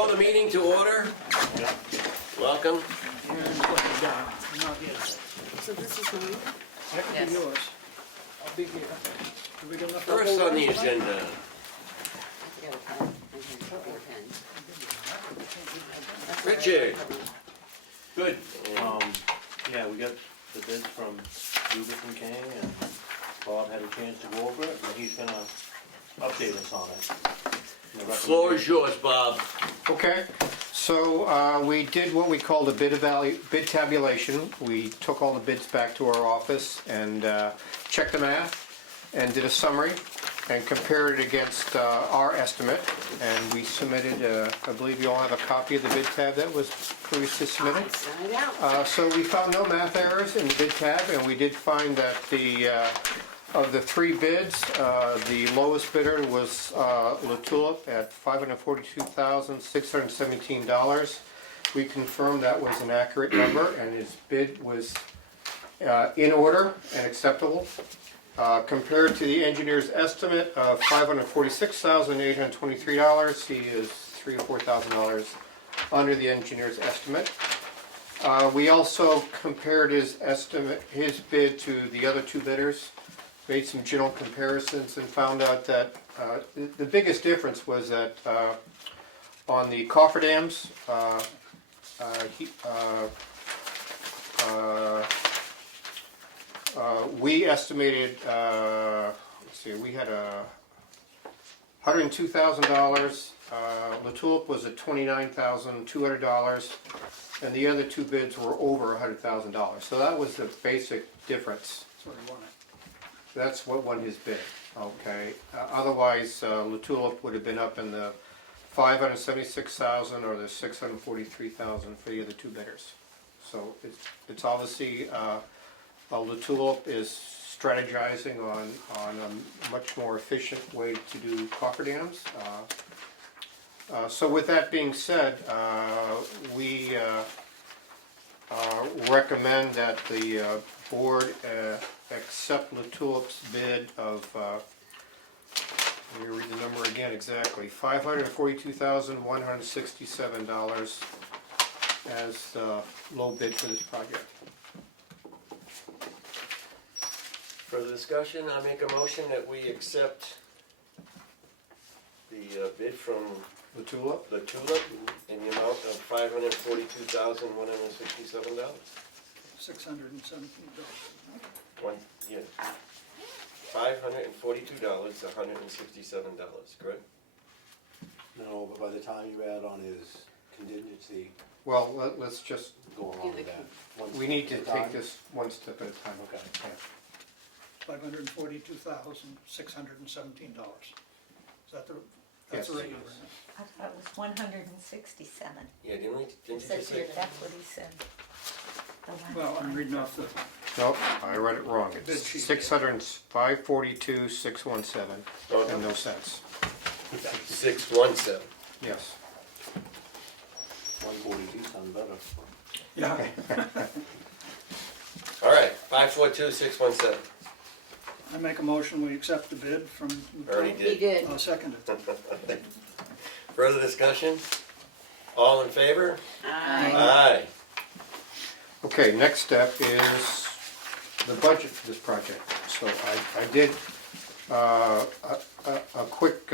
call the meeting to order. Welcome. So this is mine? That could be yours. I'll be here. Do we get enough? First on the agenda, I forgot a pen. I can put your pen. That's all right. Richard. Good. Yeah, we got the bids from Hubert and King, and Bob had a chance to go over it, and he's gonna update us on it. The floor is yours, Bob. Okay, so we did what we called a bid tabulation. We took all the bids back to our office and checked the math and did a summary and compared it against our estimate. And we submitted, I believe you all have a copy of the bid tab that was previously submitted. I sent it out. So we found no math errors in the bid tab, and we did find that of the three bids, the lowest bidder was La Tulip at $542,617. We confirmed that was an accurate number, and his bid was in order and acceptable. Compared to the engineer's estimate of $546,823, he is $3,000 or $4,000 under the engineer's estimate. We also compared his bid to the other two bidders, made some general comparisons, and found out that the biggest difference was that on the cofferdams, we estimated, we had $102,000. La Tulip was at $29,200, and the other two bids were over $100,000. So that was the basic difference. That's what I wanted. That's what won his bid. Okay. Otherwise, La Tulip would have been up in the $576,000 or the $643,000 for the other two bidders. So it's obviously La Tulip is strategizing on a much more efficient way to do cofferdams. So with that being said, we recommend that the board accept La Tulip's bid of, let me read the number again exactly, $542,167 as the low bid for this project. Further discussion, I make a motion that we accept the bid from La Tulip? La Tulip in the amount of $542,167. $617. $542,167, correct? No, but by the time you add on his contingency, Well, let's just, go along with that. One we need to step at a take time. this one step at a time. Okay. $542,617. Is that the, Yes. that's the right number? I thought it was 167. Yeah, didn't It you says just here, say? that's what he said. The last Well, I'm line. reading off the, Nope, I read it wrong. Bid It's sheet. 542,617 and no cents. 617. Yes. 142 sounds better. yeah, All right, 542,617. I make a motion, we accept the bid from. Already He did. did. I'll second it. Further discussion? All in favor? Aye. Aye. Okay, next step is the budget for this project. So I did a quick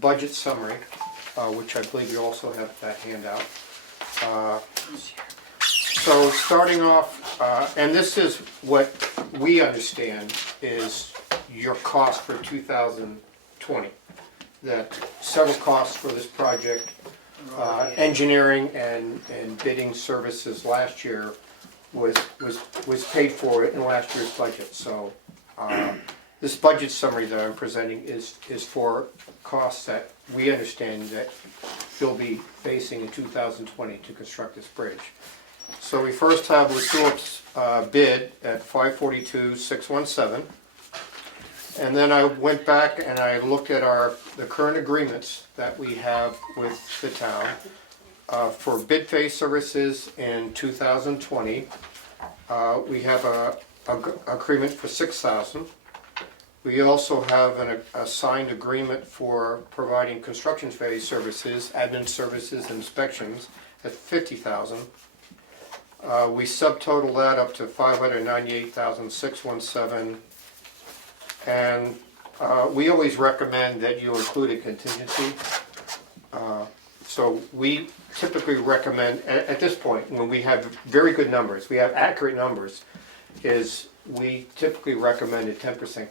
budget summary, which I believe you also have that handout. So starting off, and this is what we understand is your cost for 2020. That several costs for this project, engineering and bidding services last year was paid for in last year's budget. So this budget summary that I'm presenting is for costs that we understand that you'll be facing in 2020 to construct this bridge. So we first have La Tulip's bid at $542,617. And then I went back and I looked at the current agreements that we have with the town for bid phase services in 2020. We have a agreement for $6,000. We also have a signed agreement for providing construction phase services, admin services, and inspections at $50,000. We subtotal that up to $598,617, and we always recommend that you include a contingency. So we typically recommend, at this point, when we have very good numbers, we have accurate numbers, is we typically recommend a 10%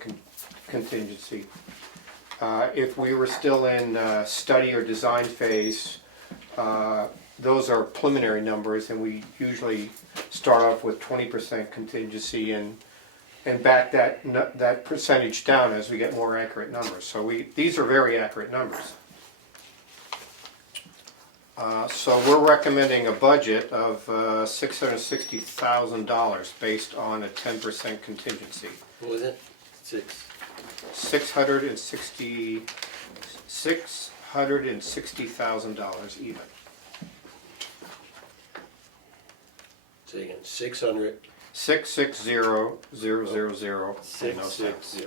contingency. If we were still in study or design phase, those are preliminary numbers, and we usually start off with 20% contingency and back that percentage down as we get more accurate numbers. So these are very accurate numbers. So we're recommending a budget of $660,000 based on a 10% contingency. What was it? $660,000 even. Say again, 600, 660,000. 660,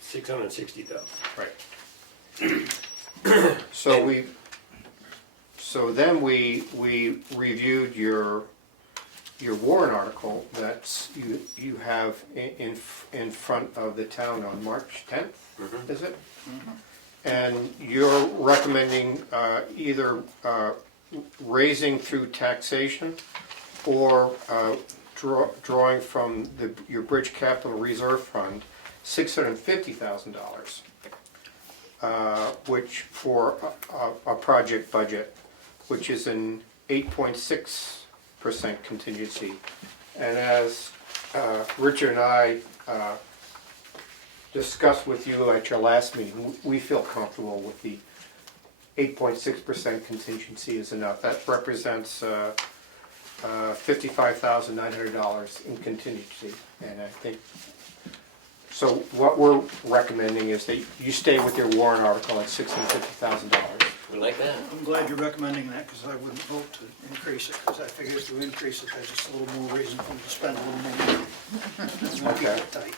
660,000. Right. So then we reviewed your warrant article that you have in front of the town on March 10th, is it? And you're recommending either raising through taxation or drawing from your Bridge Capital Reserve Fund $650,000, which for a project budget, which is an 8.6% contingency. And as Richard and I discussed with you at your last meeting, we feel comfortable with the 8.6% contingency is enough. That represents $55,900 in contingency. And I think, so what we're recommending is that you stay with your warrant article at $650,000. We like that. I'm glad you're recommending that, because I wouldn't vote to increase it, because I figure if you increase it, there's just a little more reason for them to spend a little more money. It's gonna keep Okay. it tight.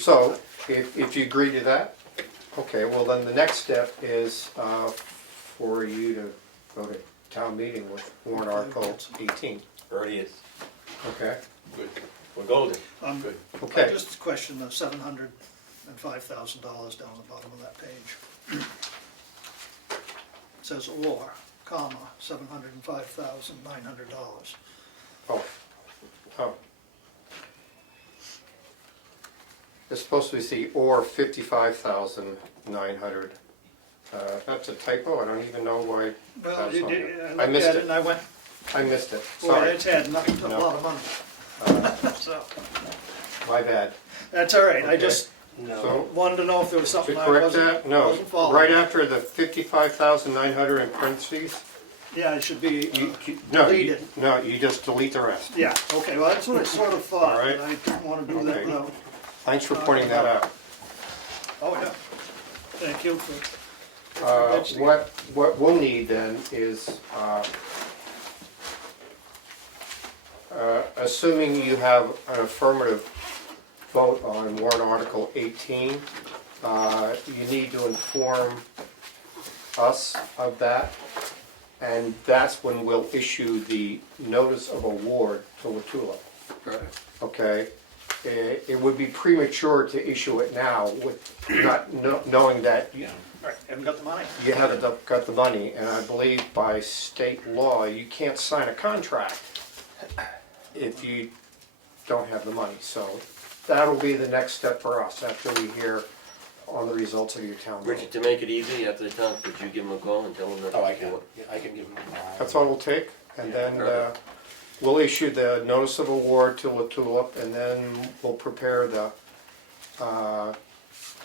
So, if you agree to that, okay, well then the next step is for you to go to town meeting with warrant article 18. Already is. Okay? Good. We're golden. Good. Okay. Just a question of $705,000 down the bottom of that page. It says or, comma, $705,900. Oh. It's supposed to be the or 55,900. That's a typo, I don't even know why Well, that's on I there. I looked missed at it it, and I went, I missed it, boy, sorry. that's adding up to a No. lot of money. So, My bad. that's all right, I Okay. just So, wanted to know if there was to something I correct wasn't that, no, following. right after the 55,900 in parentheses, Yeah, it should be you deleted. just delete the rest. Yeah, okay, well, that's what I sort of thought, All right. but I didn't want to do that Okay. without. Thanks for pointing that out. Oh, yeah. Thank you for. What we'll need then is, assuming you have an affirmative vote on warrant article 18, you need to inform us of that, and that's when we'll issue the notice of award to Latula. Okay? It would be premature to issue it now with not knowing that All right, haven't got the money. you haven't got the money, and I believe by state law, you can't sign a contract if you don't have the money. So that'll be the next step for us after we hear on the results of your town Richard, vote. to make it easy, after the town, could you give him a call and tell him that? Oh, I can, yeah, I can give them. That's all it'll take, and then Perfect. we'll issue the notice of award to Latula, and then we'll prepare the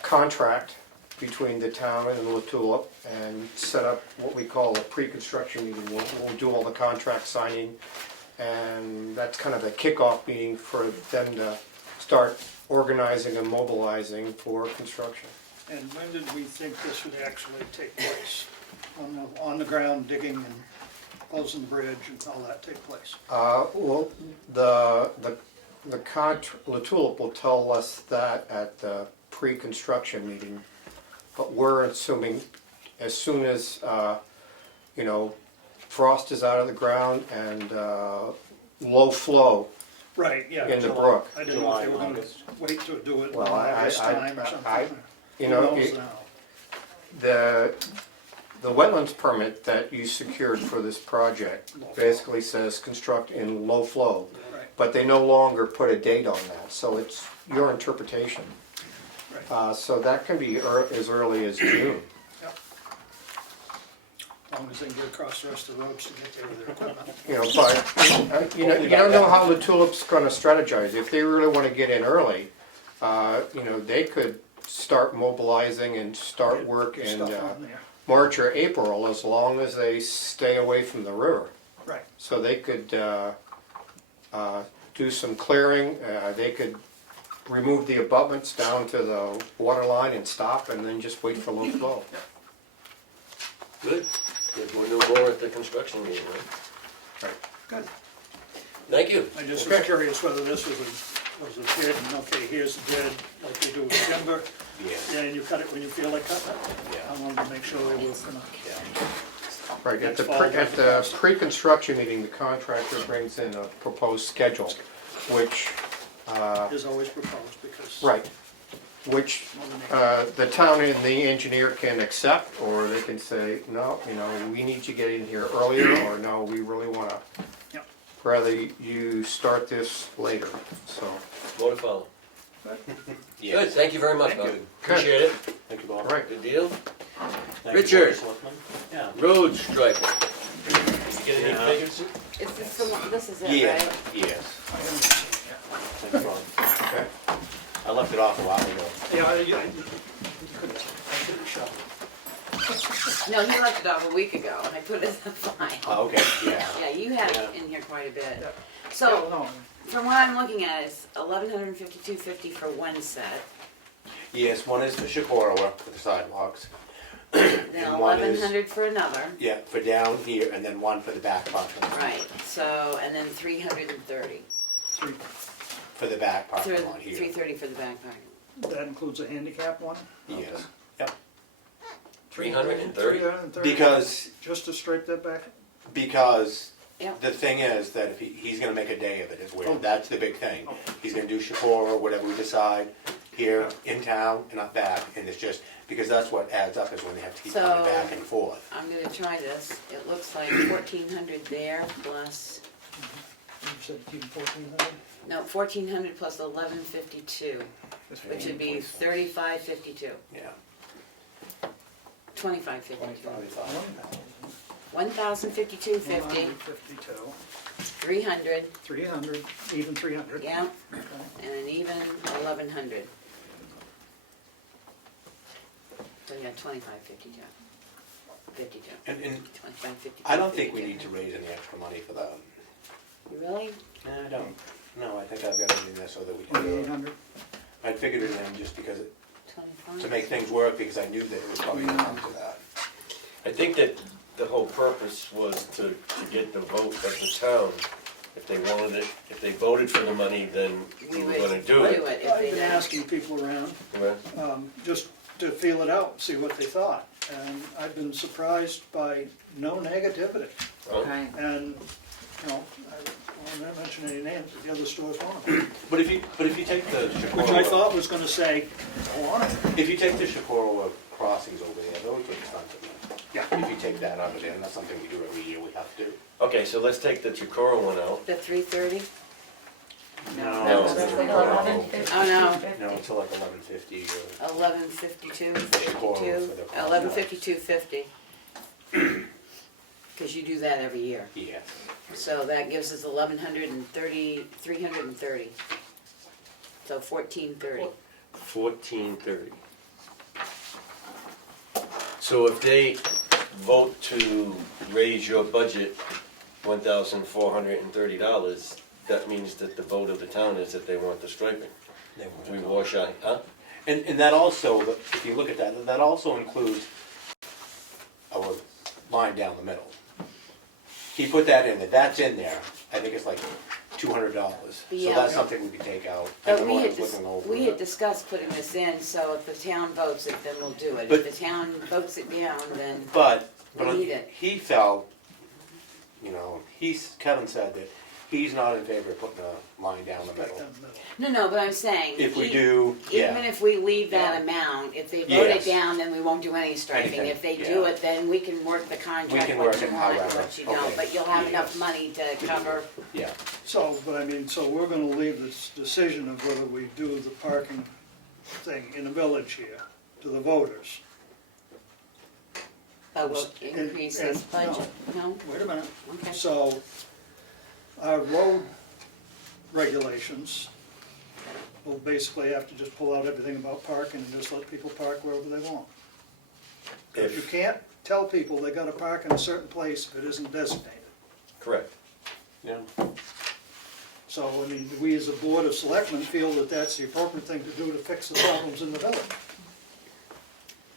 contract between the town and Latula and set up what we call a pre-construction meeting. We'll do all the contract signing, and that's kind of the kickoff meeting for them to start organizing and mobilizing for construction. And when did we think this would actually take place? On the ground digging and closing the bridge and all that take place? Well, the Latulip will tell us that at the pre-construction meeting, but we're assuming as soon as, you know, frost is out of the ground and low flow Right, yeah. in the July. brook. I didn't know if they were July, gonna August. wait to do it in Well, August time or I- something. you Who know, knows it- now? The wetlands permit that you secured for this project basically says construct in low flow, Right, but they no longer put a date on that, so it's your interpretation. right. So that can be as early as June. Yep. As long as they can get across the rest of the roads to get there with their equipment. You know, but, you don't know how the Tulip's gonna strategize. If they really wanna get in early, you know, they could start mobilizing and start work in Stuff on there. March or April, as long as they stay away from the river. Right, So they could do some clearing, they could remove the abutments down to the water line and stop, and then just wait for low flow. Good. We'll know more at the construction meeting, right? good. Thank you. I just Okay. was curious whether this was a bid, and okay, here's the bid, like they do with timber, Yeah, and you cut it when you feel like cutting it. yeah, I wanted to make sure they were gonna, yeah. Right, at That's all at the pre-construction meeting, the contractor brings in a proposed schedule, which, is always proposed, because. right, which the town and the engineer can accept, or they can say, no, you know, we need you to get in here earlier, or no, we really wanna, Yep. rather you start this later, so. More to follow. Yeah. Good, thank you very much, Thank Bob. you. Appreciate it. Thank you, Bob. Right. Good deal. Thank you, Richard. Selectmen. Yeah. Road striping. Get any Yeah. figures? Is this the one, this is it, Yeah, right? yes. I haven't seen it yet. Thanks, Bob. Okay. I left it off a while ago. Yeah, I couldn't show. No, he left it off a week ago, and I put it in the file. Oh, okay, yeah. Yeah, you had it Yeah. in here quite a bit. Yeah. So, No, from what I'm looking at, it's $1,152.50 for one set, Yes, one is for Shakora for the sidewalks. then And one is- $1,100 for another. Yeah, for down here, and then one for the back parking lot. Right, so, and then 330. three, For the back parking lot 330 here. for the back parking. that includes a handicap one? Yes, yep. 330? 330? Because, Just to straight that back? Yep. the thing is that if he's gonna make a day of it as well, Oh. that's the big thing. He's gonna do Shakora, whatever we decide, here in town and up back, and it's just, because that's what adds up is when they have to keep coming So- back and forth. I'm gonna try this. It looks like 1,400 there plus, You said 1,400? no, 1,400 plus 1152, which would be 3552, Yeah. 2552. 25. 1,052.50, 152, 300, 300, even 300. yeah, Okay. and an even 1,100. So yeah, 2552. 52. And 2552. I don't think we need to raise any extra money for that. Really? No, I don't. No, I think I've got it in there so that we can do it. 2,800? I figured it in just because, 25. to make things work, because I knew that it was probably gonna come to that. I think that the whole purpose was to get the vote of the town. If they wanted it, if they voted for the money, then we were gonna do it. if I've they been didn't. asking people around, Well, just to feel it out, see what they thought. And I've been surprised by no negativity. well, Right. And, you know, I won't mention any names, but the other stores want them. But if you take the Shakora. Which I thought was gonna say, go on it. If you take the Shakora crossings over there, those are expensive. Yeah. If you take that out of there, and that's something we do every year, we have to. okay, so let's take the Chikora one out. The 330? No. That's like 11.50. Oh, no. No, it's like 1150 or. 1152, Shakora 52, for the crossing. 1152.50. Because you do that every year. Yes. So that gives us 1,130, 330. So 1,430. 1430. So if they vote to raise your budget $1,430, that means that the vote of the town is that they want the striping. They want We it. wash out, huh? And that also, if you look at that, that also includes our line down the middle. He put that in there, that's in there, I think it's like $200. So Yeah. that's something we could take out. But And we when I had, was looking over we it. had discussed putting this in, so if the town votes it, then we'll do it. But- If the town votes it down, then But we need it. he felt, you know, Kevin said that he's not in favor of putting a line down the middle. No, but I'm saying. If we do, Even yeah, if we leave that amount, if they vote it Yes. down, then we won't do any striping. Anything, If they yeah. do it, then we can work the contract, can what work you it want, however. what you don't, Okay. but you'll have Yes. enough money to cover. yeah. So, but I mean, so we're gonna leave this decision of whether we do the parking thing in the village here to the voters. But we'll And- increase and- this budget, no? Wait a minute. Okay. So, our road regulations will basically have to just pull out everything about parking and just let people park wherever they want. Because you If, can't tell people they gotta park in a certain place if it isn't designated. correct. Yeah. So, I mean, we as a board of selectmen feel that that's the appropriate thing to do to fix the problems in the village.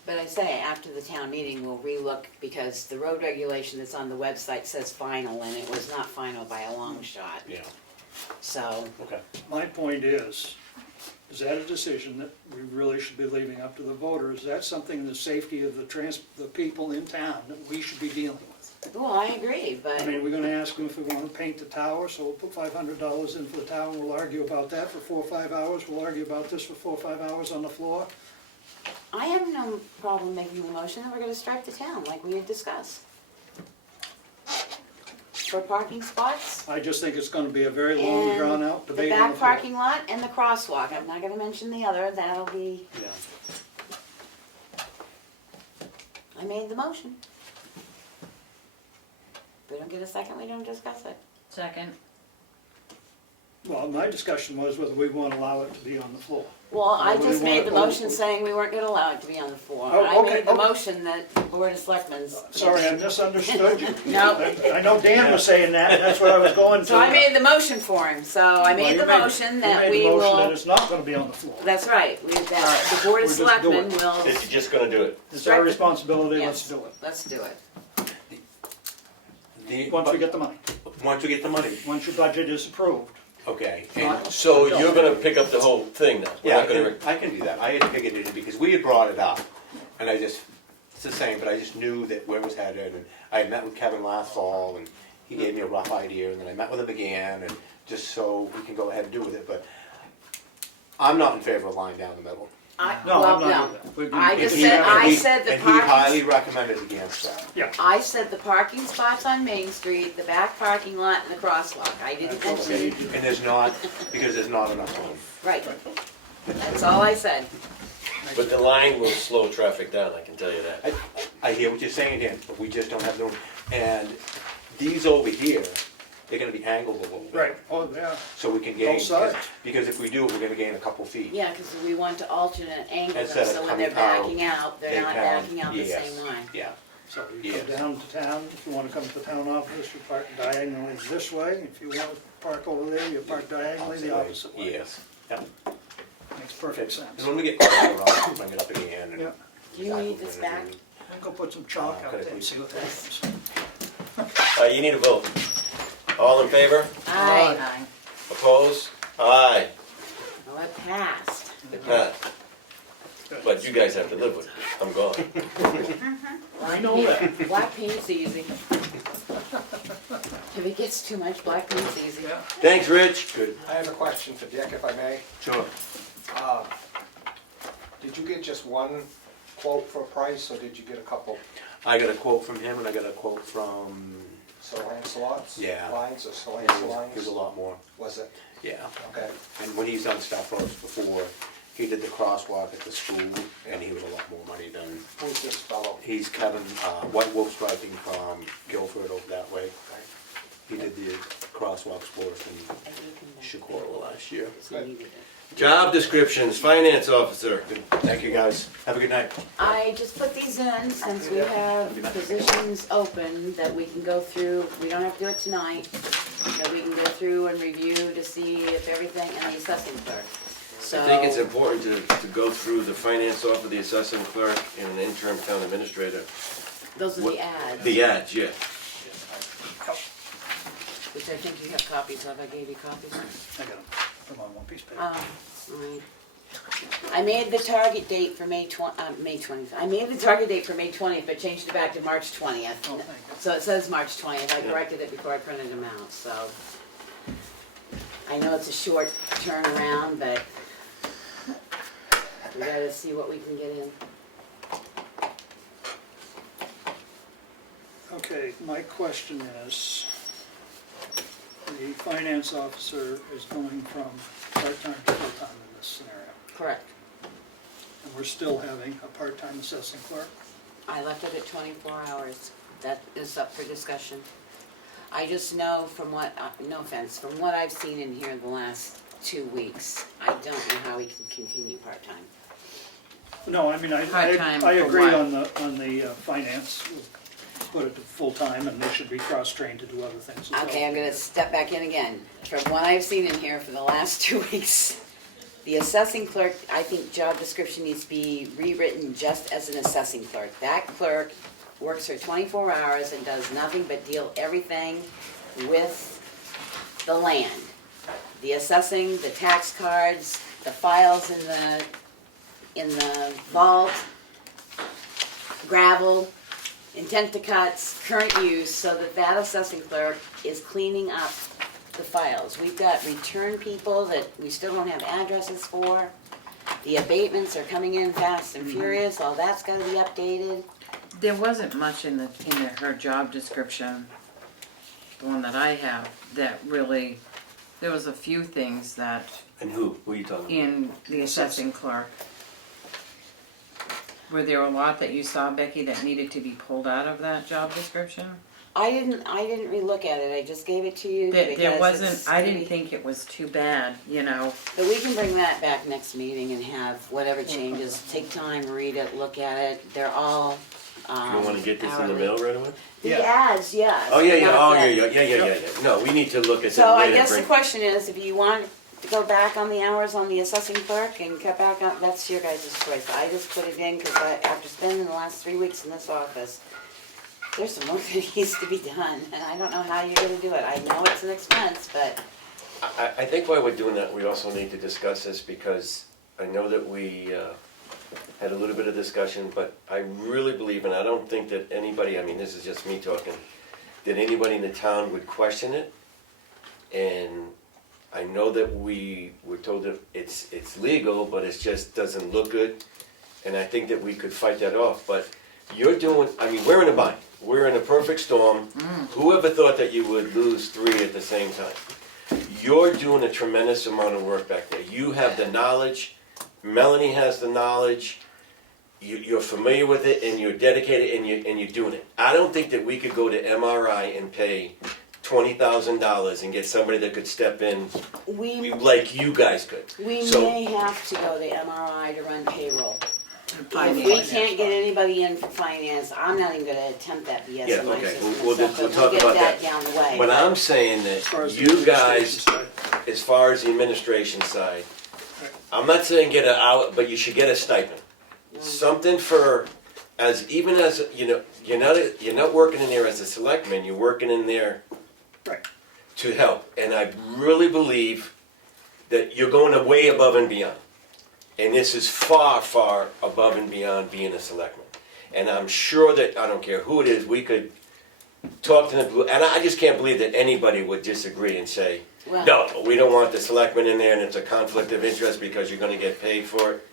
But I say, after the town meeting, we'll relook, because the road regulation that's on the website says final, and it was not final by a long shot. Yeah, So, okay. My point is that a decision that we really should be leaving up to the voters? That's something, the safety of the people in town that we should be dealing with. well, I agree, but. I mean, we're gonna ask them if we wanna paint the tower, so we'll put $500 in for the tower, we'll argue about that for 4 or 5 hours, we'll argue about this for 4 or 5 hours on the floor. I have no problem making the motion that we're gonna strike the town, like we had discussed. For parking spots, I just think it's gonna be a very long, and drawn-out the debate on back the floor. parking lot and the crosswalk, I'm not gonna mention the other, that'll be, Yeah. I made the motion. If we don't get a second, we don't discuss it. Second. Well, my discussion was whether we wanna allow it to be on the floor. Well, I Well, we just want made the it motion open. saying we weren't gonna allow it to be on the floor. Oh, I okay, made the okay. motion that the Board of Selectmen's. Sorry, I misunderstood you. No. I know Dan was saying that, and that's what I was going to. So I made the motion for him, so I made the motion that we You made the motion that will, it's not gonna be on the floor. that's right, that the Board of we'll just do Selectmen it. will, If you're just gonna do it. It's our responsibility, let's yes, do it, let's do it. once we get the money, Once we get the money, once your budget is approved. okay. Not- So you're gonna pick up the whole thing now? We're Yeah, not gonna I can do that. I had figured it in because we had brought it up. And I just, it's the same, but I just knew that where it was headed. And I had met with Kevin last fall and he gave me a rough idea. And then I met with him again and just so we can go ahead and do with it. But I'm not in favor of lying down the middle. No, Well, I'm not no, either. We've been- I And just he- said, and I he- said the And he highly parking, recommended against that. Yeah, I said the parking spots on Main Street, the back parking lot and the crosswalk, I didn't That's okay. mention, And there's not, because there's not enough room. right, that's all I said. But the line will slow traffic down, I can tell you that. I hear what you're saying here, but we just don't have the room. And these over here, they're gonna be angled a little bit. right, oh, yeah, So we can gain, Both sides. because if we do it, we're gonna gain a couple feet. Yeah, because we want to alternate angle them, Instead of so when they're coming out, backing out, they they're not come- backing out the yes, same line. Yeah, so you come Yes. down to town, if you wanna come to the town office, you park diagonally this way. If you wanna park over there, you park diagonally the opposite way. yes. Yep. Makes perfect sense. And when we get closer, I'll bring it up again. and Yeah. Do you need this back? I'm gonna put some chalk out there and see what that happens. You need a vote. All in favor? Aye. Opposed? Aye. Well, it passed. Not. But you guys have to live with it. I'm gone. I know that. Black paint's easy. If it gets too much, black paint's easy. Yeah. Thanks, Rich. Good. I have a question for Dick, if I may. Sure. Did you get just one quote for a price, or did you get a couple? I got a quote from him and I got a quote from, Sir Lancelot's Yeah. lines, or Sir he Lancelot's was a lot more, Was it? yeah. Okay. And when he's done stuff for us before, he did the crosswalk at the school and he was a lot more money than, Who's this fellow? he's Kevin, White Wolf Striping from Guilford over that way. He did the crosswalks for us in Chicago last year. Job descriptions, finance officer. Thank you, guys. Have a good night. I just put these in since we have positions open that we can go through, we don't have to do it tonight, that we can go through and review to see if everything, and the assessing clerk. So, I think it's important to go through the finance officer, the assessing clerk, and an interim town administrator. those are the ads. The ads, yeah. Which which I think you have copies of, I gave you copies. I got them, I'm on one piece of paper. Right. I made the target date for May 20th. I made the target date for May 20th, but changed it back to March 20th. Oh, thank you. So it says March 20th. I corrected it before I printed them out, so. I know it's a short turnaround, but we gotta see what we can get in. Okay, my question is, the finance officer is going from part-time to full-time in this scenario, Correct. and we're still having a part-time assessing clerk? I left it at 24 hours. That is up for discussion. I just know from what, no offense, from what I've seen in here the last 2 weeks, I don't know how we can continue part-time. No, I mean, Part-time I for agree what? on the finance, we'll put it to full-time, and they should be cross-trained to do other things as well. Okay, I'm gonna step back in again. From what I've seen in here for the last 2 weeks, the assessing clerk, I think job description needs to be rewritten just as an assessing clerk. That clerk works for 24 hours and does nothing but deal everything with the land. The assessing, the tax cards, the files in the vault, gravel, intent to cuts, current use, so that that assessing clerk is cleaning up the files. We've got return people that we still don't have addresses for. The abatements are coming in fast and furious, all that's gotta be updated. There wasn't much in her job description, the one that I have, that really, there was a few things that And who are you talking about? in the assessing clerk. Were there a lot that you saw, Becky, that needed to be pulled out of that job description? I didn't relook at it, I just gave it to you There because wasn't, it's I gonna didn't be- think it was too bad, you know. But we can bring that back next meeting and have whatever changes, take time, read it, look at it, they're all, You don't wanna get this in the hourly. mail right away? The Yeah. ads, yes. Oh, yeah, not that. yeah. No, we need to look at So that I later. guess the Brent. question is, if you want to go back on the hours on the assessing clerk and cut back on, that's your guys' choice. I just put it in because after spending the last 3 weeks in this office, there's some work that needs to be done, and I don't know how you're gonna do it. I know it's an expense, but I think while we're doing that, we also need to discuss this because I know that we had a little bit of discussion, but I really believe, and I don't think that anybody, I mean, this is just me talking, that anybody in the town would question it. And I know that we were told that it's legal, but it just doesn't look good. And I think that we could fight that off, but you're doing, I mean, we're in a bind. We're in a perfect storm. Whoever thought that you would lose 3 at the same time? You're doing a tremendous amount of work back there. You have the knowledge, Melanie has the knowledge, you're familiar with it, and you're dedicated, and you're doing it. I don't think that we could go to MRI and pay $20,000 and get somebody that could step in we like you guys could. So- may have to go to MRI to run payroll. If Finance. we can't get anybody in for finance, I'm not even gonna attempt that BS Yeah, in my okay, system and we'll stuff, but talk we'll about get that that. down the way. But I'm saying As far that as the you guys, administration side. as far as the administration side, I'm not saying get an hour, but you should get a stipend. Something for, even as, you're not working in there as a selectman, you're working in there Right. to help. And I really believe that you're going way above and beyond. And this is far, far above and beyond being a selectman. And I'm sure that, I don't care who it is, we could talk to them, and I just can't believe that anybody would disagree and say, Well- no, we don't want the selectman in there and it's a conflict of interest because you're gonna get paid for it.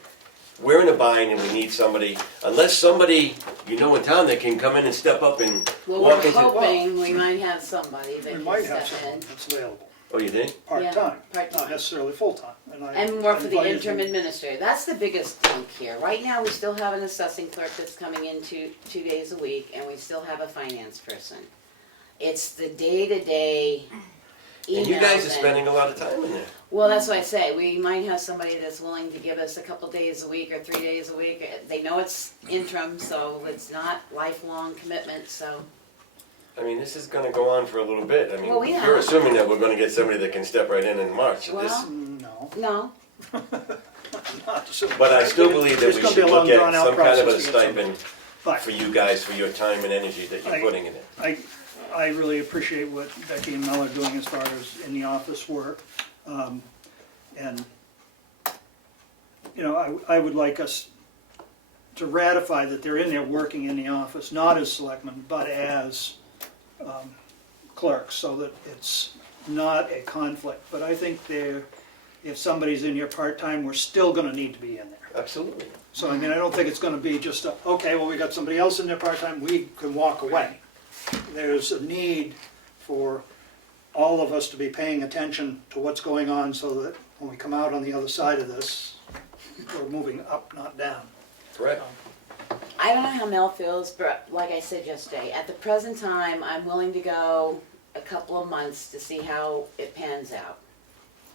We're in a bind and we need somebody, unless somebody, in town that can come in and step up and Well, walk we're into. hoping we might have somebody that We can might have step someone in. that's available, Oh, you think? part-time, part-time. not necessarily full-time. And more for the invited interim you- administrator, that's the biggest thing here. Right now, we still have an assessing clerk that's coming in two days a week, and we still have a finance person. It's the day-to-day emails. And you guys are and- spending a lot of time in there. Well, that's what I say, we might have somebody that's willing to give us a couple days a week or 3 days a week. They know it's interim, so it's not lifelong commitment, so. I mean, this is gonna go on for a little bit. I Well, we mean, know. you're assuming that we're gonna get somebody that can step right in March. Well, No, no, not so. But I still believe that It's we gonna be should a long, look at drawn-out some kind of a process to get somebody. stipend But for you guys, for your time and energy that you're putting in it. I really appreciate what Becky and Mel are doing as far as in the office work. And, you know, I would like us to ratify that they're in there working in the office, not as selectmen, but as clerks, so that it's not a conflict. But I think if somebody's in here part-time, we're still gonna need to be in there. Absolutely. So, I mean, I don't think it's gonna be just okay, well, we got somebody else in there part-time, we can walk away. There's a need for all of us to be paying attention to what's going on so that when we come out on the other side of this, we're moving up, not down. Correct. I don't know how Mel feels, but like I said yesterday, at the present time, I'm willing to go a couple of months to see how it pans out.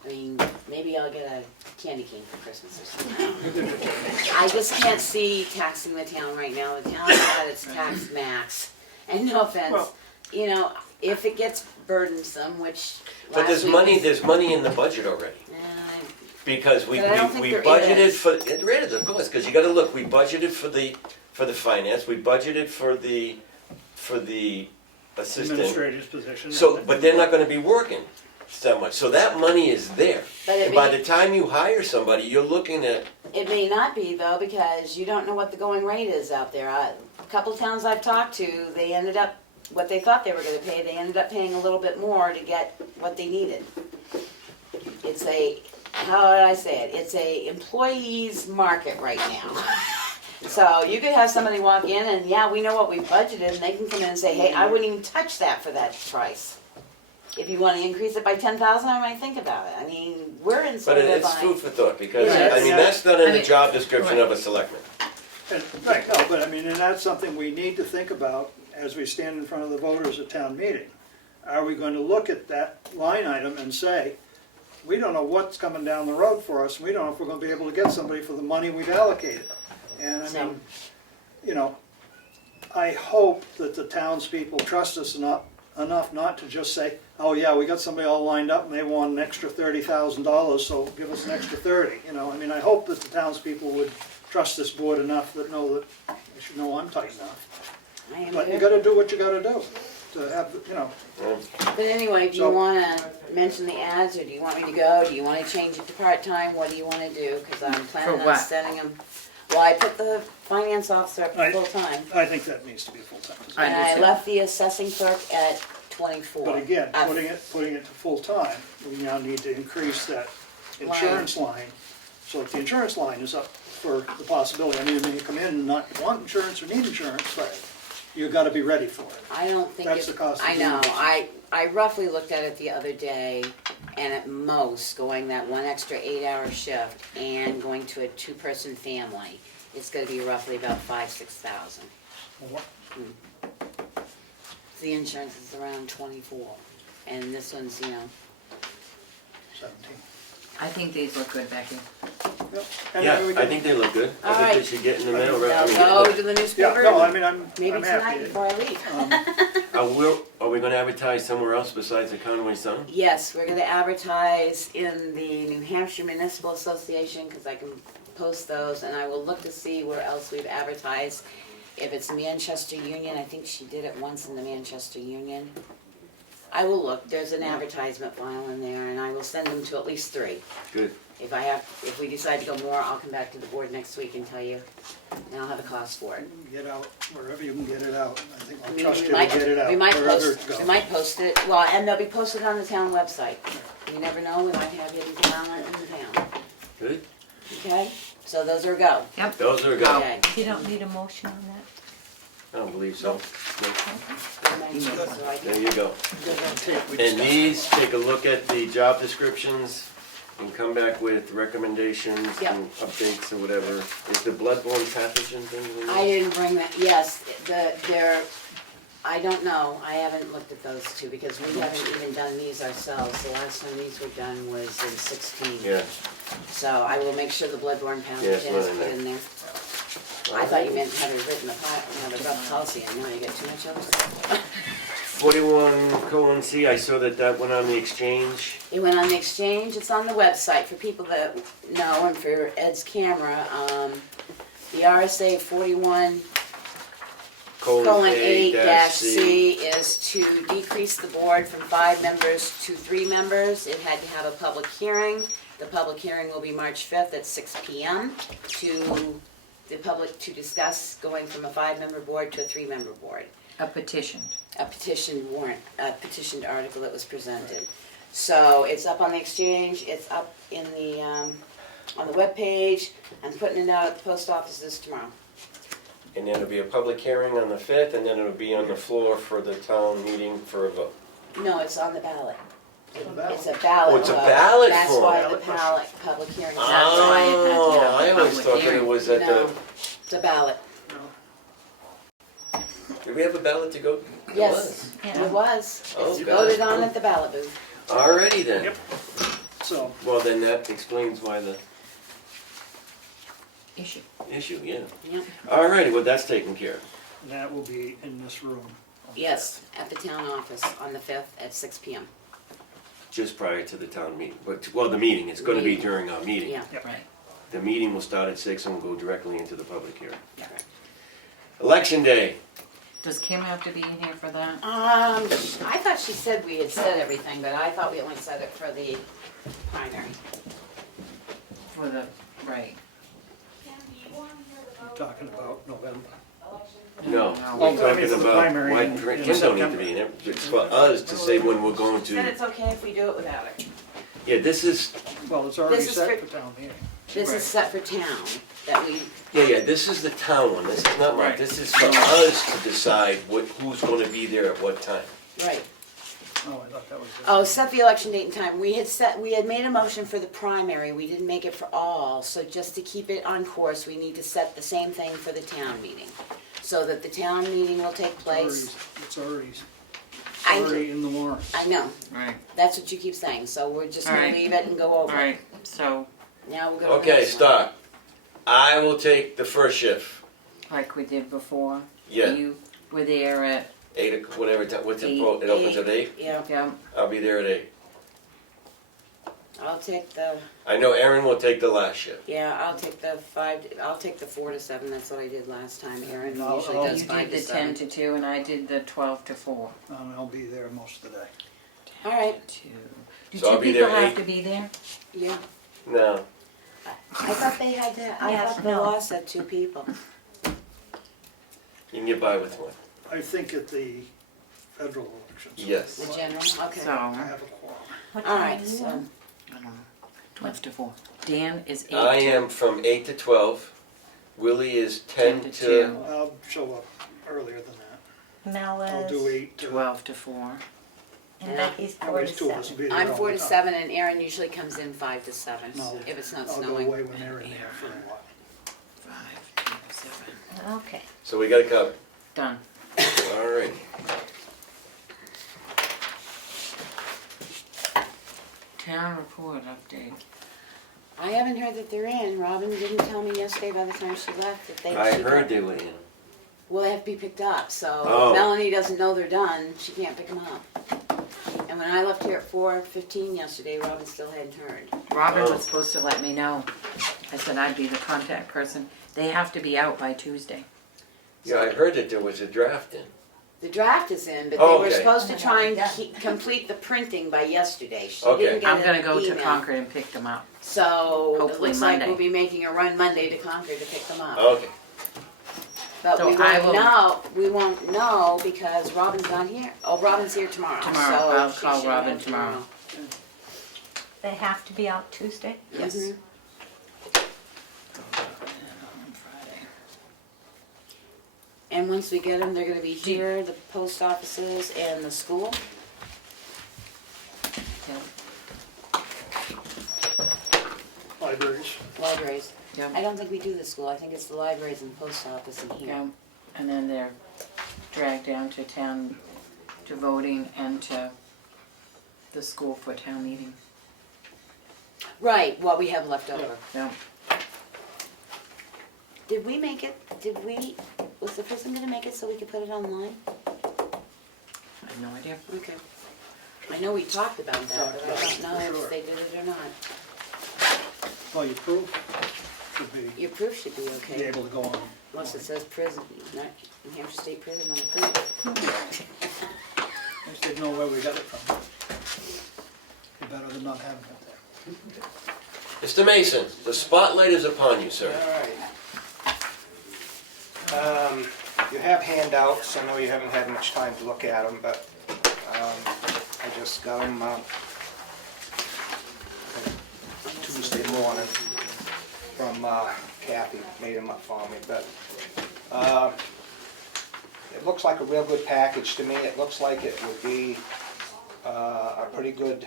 I mean, maybe I'll get a candy cane for Christmas or something. I just can't see taxing the town right now. The town is at its tax max. And no offense, Well- you know, if it gets burdensome, which But there's money in the budget already. Because we But I don't think there budgeted is. for, there is, of course, because you gotta look, we budgeted for the finance, we budgeted for the assistant. Administrator's position. So, but they're not gonna be working so much, so that money is there. But it And by may- the time you hire somebody, you're looking at, It may not be though, because you don't know what the going rate is out there. A couple towns I've talked to, they ended up, what they thought they were gonna pay, they ended up paying a little bit more to get what they needed. It's how did I say it? It's a employee's market right now. So you could have somebody walk in and, yeah, we know what we budgeted, and they can come in and say, hey, I wouldn't even touch that for that price. If you wanna increase it by 10,000, I might think about it. I mean, we're in but sort of a it's food bind. for thought, because, Yes. I mean, that's not in I the mean, job description of a selectman. Right, no, but I mean, and that's something we need to think about as we stand in front of the voters at town meeting. Are we going to look at that line item and say, we don't know what's coming down the road for us, we don't know if we're gonna be able to get somebody for the money we've allocated. And I mean, you know, I hope that the townspeople trust us enough not to just say, oh yeah, we got somebody all lined up and they want an extra $30,000, so give us an extra 30, you know, I mean, I hope that the townspeople would trust this board enough that they should know I'm tight enough. I am But you too. gotta do what you gotta do to have, you know, But anyway, do you So- wanna mention the ads, or do you want me to go? Do you wanna change it to part-time? What do you wanna do? Cause I'm planning on what? sending them. Well, I put the finance officer up I- to full-time, I think that needs to be a full-time position. and I left the assessing clerk at 24. But again, Uh, putting it to full-time, we now need to increase that insurance line, so if the insurance line is up for the possibility, I mean, when you come in and not want insurance or need insurance, but you've gotta be ready for it. I don't think That's the cost of I know, doing I roughly looked at it the other day, and at most, going that one extra 8-hour shift and going to a 2-person family, it's gonna be roughly about 5,000-6,000. The insurance is around 24, and this one's, 17. I think these look good, Becky. Yep. And Yeah, then we I can- think they look good. All I think right. they should get in the mail. They'll I mean, go to the Yeah, newspaper, no, I mean, I'm maybe tonight happy. before I leave. Are we gonna advertise somewhere else besides the Conway Sun? Yes, we're gonna advertise in the New Hampshire Municipal Association, because I can post those, and I will look to see where else we've advertised. If it's Manchester Union, I think she did it once in the Manchester Union. I will look, there's an advertisement file in there, and I will send them to at least 3. Good. If we decide to go more, I'll come back to the board next week and tell you, and I'll have a cost for it. Get out, wherever you can get it out, I think I I'll mean, trust we you to might, get it out, we might wherever post, it goes. we might post it, well, and they'll be posted on the town website. You never know, we might have hidden talent in the town, Good. okay? So those are a go. Those are good. Okay. You don't need a motion on that? I don't believe so. No. So I can- There you go. Get on tape, we And just- these, take a look at the job descriptions and come back with recommendations Yep. and updates or whatever. Is the bloodborne pathogen thing in I there? didn't bring that, yes, I don't know, I haven't looked at those two, because we haven't even done these ourselves. The last time these were done was in 16. Yeah. So I will make sure the bloodborne Yeah, it's pathogen not is in put there. in there. I thought you meant have it written the rough policy, and now you got too much other stuff. 41 colon C, I saw that went on the exchange. It went on the exchange, it's on the website for people that know, and for Ed's camera. The RSA 41 8:C is to decrease the board from 5 members to 3 members. It had to have a public hearing. The public hearing will be March 5th at 6 PM to the public to discuss going from a 5-member board to a 3-member board. A petition. A petition warrant, a petitioned article that was presented. So it's up on the exchange, it's up in the, on the webpage. I'm putting it out at the post offices tomorrow. And then it'll be a public hearing on the 5th, and then it'll be on the floor for the town meeting for a vote. No, it's on the ballot. On the ballot. It's a ballot. Oh, it's a vote. ballot That's form. why the ballot, public hearing. That's why it had to Oh, have a I always public thought that it hearing. was at No, the, it's a ballot. did we have a ballot to go? It Yes, was. it was. Oh, It's God. voted on at the ballot booth. Alrighty then. Yep. So, Well, then that explains why the Issue. issue, yeah. Yep. Alrighty, well, that's taken care of. that will be in this room. Yes, at the town office on the 5th at 6 PM. Just prior to the town meeting, but, well, the meeting, it's gonna be Meeting. during our meeting. Yeah. Right. The meeting will start at 6 and we'll go directly into the public hearing. Yeah. Election day, Does Kim have to be in here for that? I thought she said we had said everything, but I thought we only said it for the primary. For the, right. You're talking about November. no, No. we're Oh, talking it's the about, primary why, in Kim don't need to September. be in it, it's for us to say when we're going Said to, it's okay if we do it without her. yeah, this is, Well, it's already This is set for- for town meeting. This is set for town, that we, yeah, this is the town one, this is not mine, Right. this is for us to decide who's gonna be there at what time. right. Oh, I thought that was. Oh, set the election date and time. We had made a motion for the primary, we didn't make it for all, so just to keep it on course, we need to set the same thing for the town meeting. So that the town meeting will take place. It's already I- in the warrant. I know, Right. that's what you keep saying, so we're just gonna Alright. leave it and go over it. Alright, so, Now we'll go to the Okay, next one. start. I will take the first shift, like we did before. Yeah. You were there at, 8 whatever time, what's it, Eight. it opens at 8? Yeah, yeah, I'll be there at 8. I'll take the, I know Aaron will take the last shift. I'll take the 4 to 7, that's what I did last time, Aaron I'll- usually I'll- does you 5 did to the 10 7. to 2 and I did the 12 to 4. I'll be there most of the day. Alright, 2. Do So I'll 2 be people there have 8. to be there? yeah, No, I thought they had to, I Yes, thought the no. law said 2 people. you can get by with one. I think at the federal elections. Yes. The general, okay. So, I have a quorum. What time Alright, are you so, on? I don't know, 12 to 4. Dan is 8 I to am from 8 to 12. Willie is 10 10 to to, 2. I'll show up earlier than that. Mel I'll do is, 8 to. 12 to 4. and Becky's 4 to Always 2 of us 7. will be there I'm all 4 the to time. 7 and Aaron usually comes in 5 to 7, No, if it's not I'll go snowing. away when they're in there for a while. 5 to 7. Okay. so we got it covered. Done. All right. Town report update. I haven't heard that they're in. Robin didn't tell me yesterday by the time she left that they. I she heard got- they were in. Well, they have to be picked up, so Oh. if Melanie doesn't know they're done, she can't pick them up. And when I left here at 4:15 yesterday, Robin still hadn't heard. Robin Oh. was supposed to let me know. I said I'd be the contact person. They have to be out by Tuesday. Yeah, I heard that there was a draft in. The draft is in, but they Oh, were okay. supposed to try and complete the printing by yesterday. She Okay. didn't get I'm an gonna go to email. Concord and pick them up. So it Hopefully looks like Monday. we'll be making a run Monday to Concord to pick them up. Okay. But So we I won't will- know, we won't know because Robin's not here. Oh, Robin's here tomorrow. Tomorrow, so I'll she call should Robin know tomorrow. They have to be out Tuesday? Yes. Mhm. On Friday. And once we get them, they're gonna be here, the post offices and the school. Yeah. Libraries. Libraries. I Yeah. don't think we do the school, I think it's the libraries and post office in here. Yeah. And then they're dragged down to town, to voting and to the school for town meeting. Right, what we have left over. Yeah. Did we make it, was the person gonna make it so we could put it online? I have no idea. Okay. I know we talked about that, but I don't know Sure. if they did it or not. Well, your proof should be Your proof should be okay. able to go on Unless it says prison, not New Hampshire State Prison on the prison. I just didn't know where we got it from. Be better than not having it there. Mr. Mason, the spotlight is upon you, sir. All right. You have handouts, I know you haven't had much time to look at them, but I just got them Tuesday morning from Kathy, made them up for me, but it looks like a real good package to me. It looks like it would be a pretty good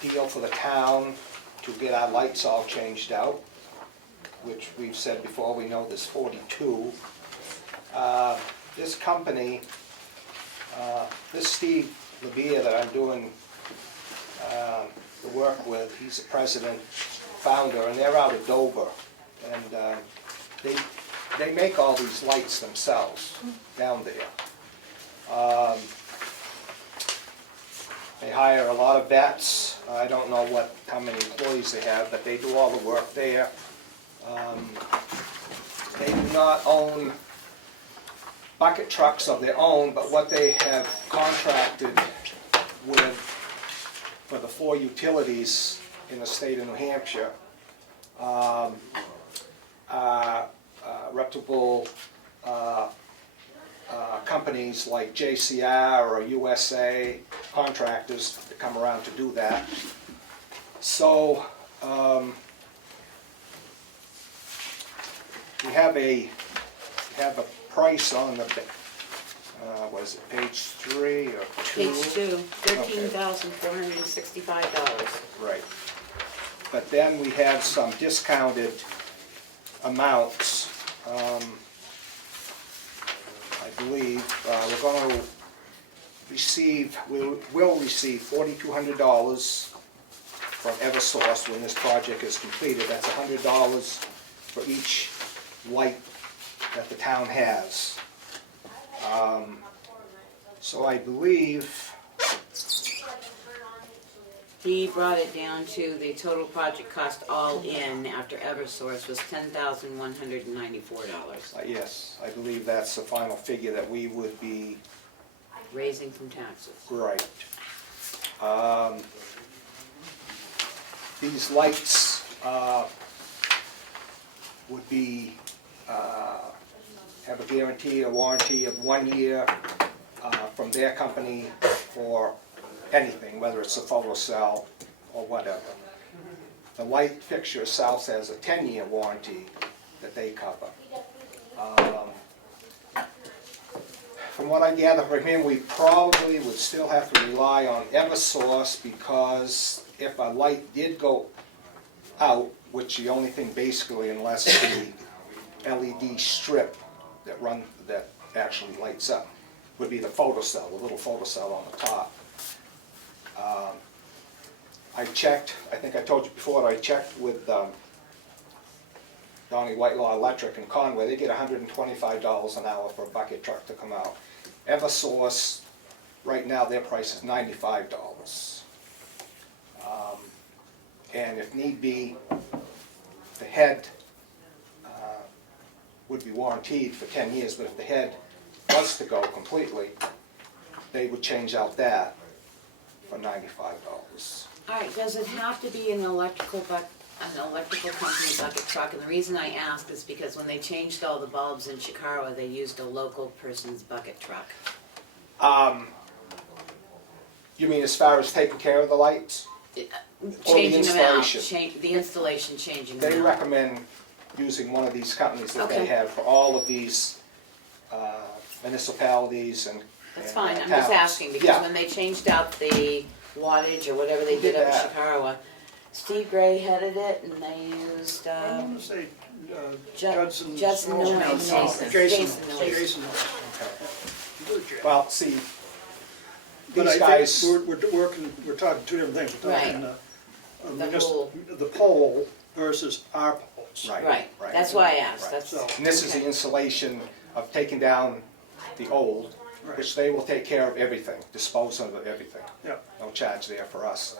deal for the town to get our lights all changed out, which we've said before, we know there's 42. This company, this Steve Labia that I'm doing the work with, he's the president, founder, and they're out of Dover. And they make all these lights themselves down there. They hire a lot of vets. I don't know how many employees they have, but they do all the work there. They do not own bucket trucks of their own, but what they have contracted with for the 4 utilities in the state of New Hampshire, reputable companies like JCR or USA contractors that come around to do that. So we have a price on the what is it, page 3 or 2? Page 2, $13,465. Right. But then we have some discounted amounts. I believe we're going to receive, we will receive $4,200 from Eversource when this project is completed. That's $100 for each light that the town has. So I believe He brought it down to the total project cost all in after Eversource was $10,194, yes, I believe that's the final figure that we would be raising from taxes. right. These lights would be have a guarantee, a warranty of 1 year from their company for anything, whether it's a photo cell or whatever. The light fixture itself has a 10-year warranty that they cover. From what I gather from him, we probably would still have to rely on Eversource, because if a light did go out, which the only thing basically, unless the LED strip that actually lights up, would be the photocell, the little photocell on the top. I checked, I think I told you before, I checked with Donnie Whitelaw Electric in Conway. They get $125 an hour for a bucket truck to come out. Eversource, right now, their price is $95. And if need be, the head would be warranted for 10 years, but if the head was to go completely, they would change out that for $95. All right, does it have to be an electrical company bucket truck? And the reason I ask is because when they changed all the bulbs in Chicago, they used a local person's bucket truck. You mean as far as taking care of the lights? Changing them out, installation. the installation, changing them out. They recommend using one of these companies that they Okay. have for all of these municipalities and That's fine, I'm towns. just asking, because Yeah. when they changed out the wattage or whatever they did up in that. Chicago, Steve Gray headed it, and they used, I want to say Judson Judson. Noyes. Jason. Jason Noyes. Jason. Good job. Well, see, But these I guys, think we're talking two different things. We're talking pole. the pole versus our poles. Right, that's why I asked, Right. that's. So- and this is the okay. installation of taking down the old, Right. which they will take care of everything, dispose of everything. Yeah. No charge there for us.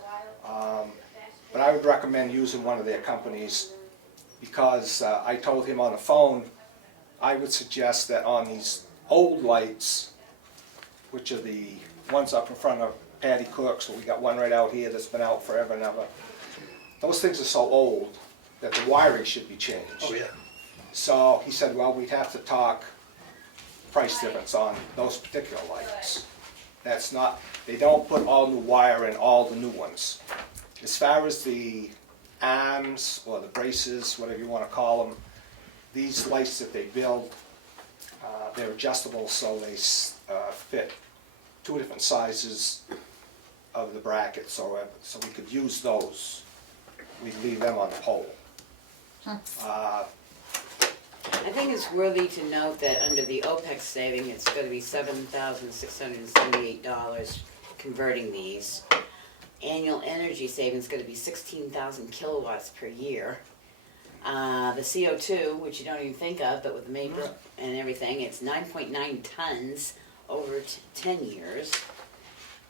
But I would recommend using one of their companies, because I told him on the phone I would suggest that on these old lights, which are the ones up in front of Patty Cook's, so we got one right out here that's been out forever and ever. Those things are so old that the wiring should be changed. Oh, yeah. So he said, well, we'd have to talk price difference on those particular lights. That's not, they don't put all new wire in all the new ones. As far as the arms or the braces, whatever you want to call them, these lights that they build, they're adjustable so they fit two different sizes of the brackets, so we could use those. We'd leave them on the pole. I think it's worthy to note that under the OPEX saving, it's gonna be $7,678 converting these. Annual energy savings is gonna be 16,000 kilowatts per year. The CO2, which you don't even think of, but with the maple and everything, it's 9.9 tons over 10 years.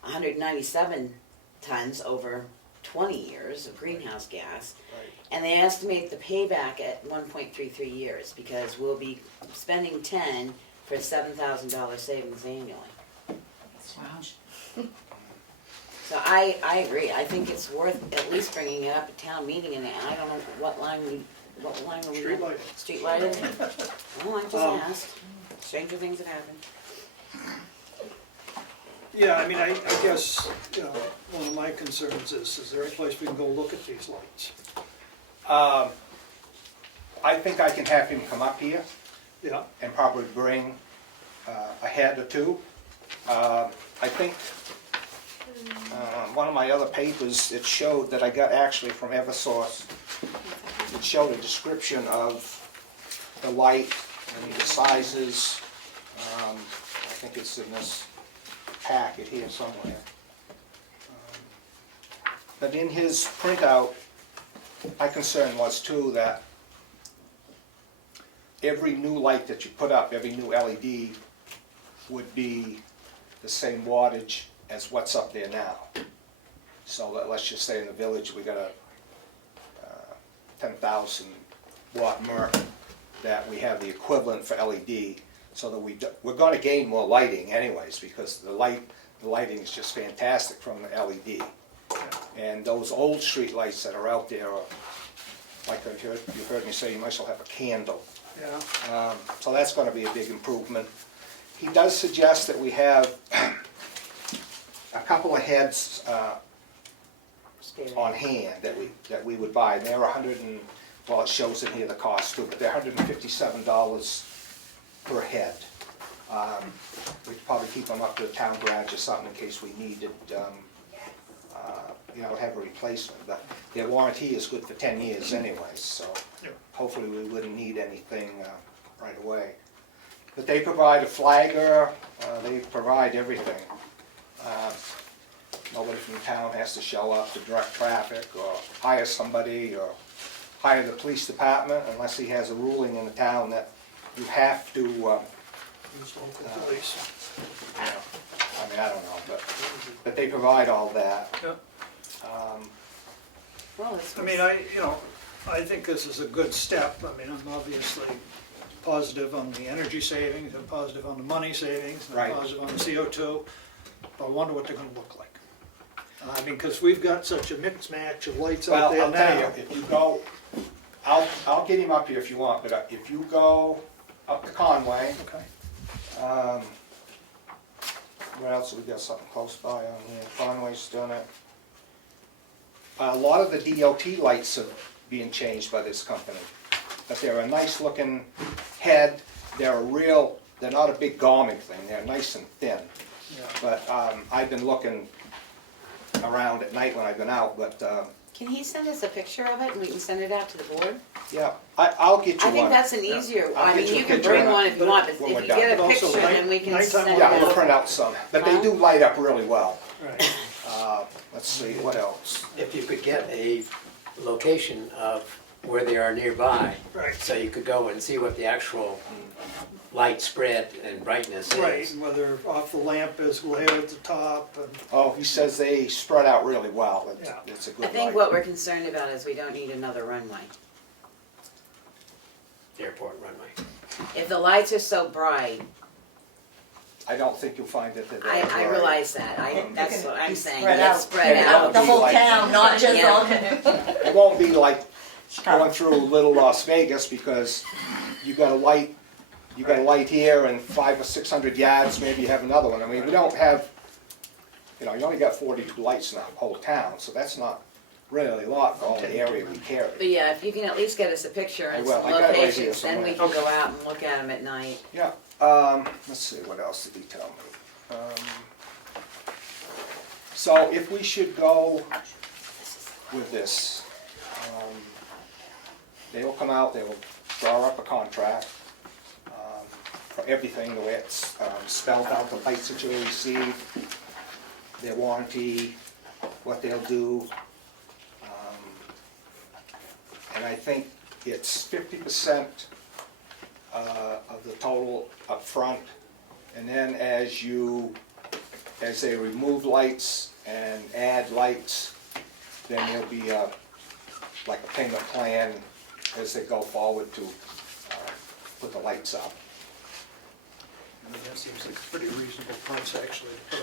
197 tons over 20 years of greenhouse gas. And they estimate the payback at 1.33 years, because we'll be spending 10 for $7,000 savings annually. Wow. So I agree, I think it's worth at least bringing it up at town meeting, and I don't know what line are we Street on? lighting. Street lighting? Oh, I just asked. Stranger things have happened. Yeah, I mean, I guess, you know, one of my concerns is there any place we can go look at these lights? I think I can have him come up here Yeah, and probably bring a head or two. I think one of my other papers, it showed that I got actually from Eversource. It showed a description of the light and the sizes. I think it's in this packet here somewhere. But in his printout, my concern was too that every new light that you put up, every new LED would be the same wattage as what's up there now. So let's just say in the village, we got a 10,000 watt Merc, that we have the equivalent for LED, so that we're gonna gain more lighting anyways, because the lighting is just fantastic from the LED. And those old street lights that are out there are, like you heard me say, you might as well have a candle. yeah. So that's gonna be a big improvement. He does suggest that we have a couple of heads Spirit. on hand that we would buy. And they're well, it shows in here the cost too, but they're $157 per head. We'd probably keep them up to the town garage or something in case we needed, you know, have a replacement. But their warranty is good for 10 years anyways, so hopefully we wouldn't need anything right away. But they provide a flagger, they provide everything. Nobody from the town has to show up to direct traffic or hire somebody or hire the police department unless he has a ruling in the town that you have to, Use local police. I mean, I don't know, but they provide all that. Yeah. Well, it's. I mean, I think this is a good step. I mean, I'm obviously positive on the energy savings, I'm positive on the money savings, and I'm Right. positive on the CO2, but I wonder what they're gonna look like. I mean, because we've got such a mix match of lights out Well, there I'll tell you, now. if you go, I'll get him up here if you want, but if you go up to Conway, Okay, where else have we got something close by on here? Conway's done it. A lot of the DOT lights are being changed by this company, but they're a nice looking head. They're not a big gaumming thing. They're nice and thin. yeah. But I've been looking around at night when I've been out. But Can he send us a picture of it and we can send it out to the board? yeah, I'll get you I think one. that's an easier, I'll I mean, get you you a can picture bring of one it if you want, but when if we're you done. get a But also picture, night- then we can nighttime send it Yeah, we'll out. print out some, but they Huh? do light up really well. Right. Let's see, what else? If you could get a location of where they are nearby, Right. so you could go and see what the actual light spread and brightness Right, is. and whether off the lamp is glare at the top, and, Oh, he says they spread out really well. Yeah. It's a I good think light. what we're concerned about is we don't need another runway. Airport runway. if the lights are so bright, I don't think you'll find that they're very I bright. realize that, that's what I'm saying, spread it's out. spread Yeah. out. The whole Like- town, not just Yeah. on. It won't be like going through little Las Vegas because you got a light here and 500 or 600 yards, maybe you have another one. I mean, we don't have, you only got 42 lights in the whole town, so that's not really a lot for all the area we But carry. yeah, if you can at least get us a picture and I will. some I got it right here locations, then we somewhere. can go out and look at them at night. Yeah, let's see, what else did he tell me? So if we should go with this, they will come out, they will draw up a contract for everything, the way it's spelled out, the lights that you'll receive, their warranty, what they'll do. And I think it's 50% of the total up front, and then as they remove lights and add lights, then there'll be like a payment plan as they go forward to put the lights up. I mean, that seems like a pretty reasonable price actually to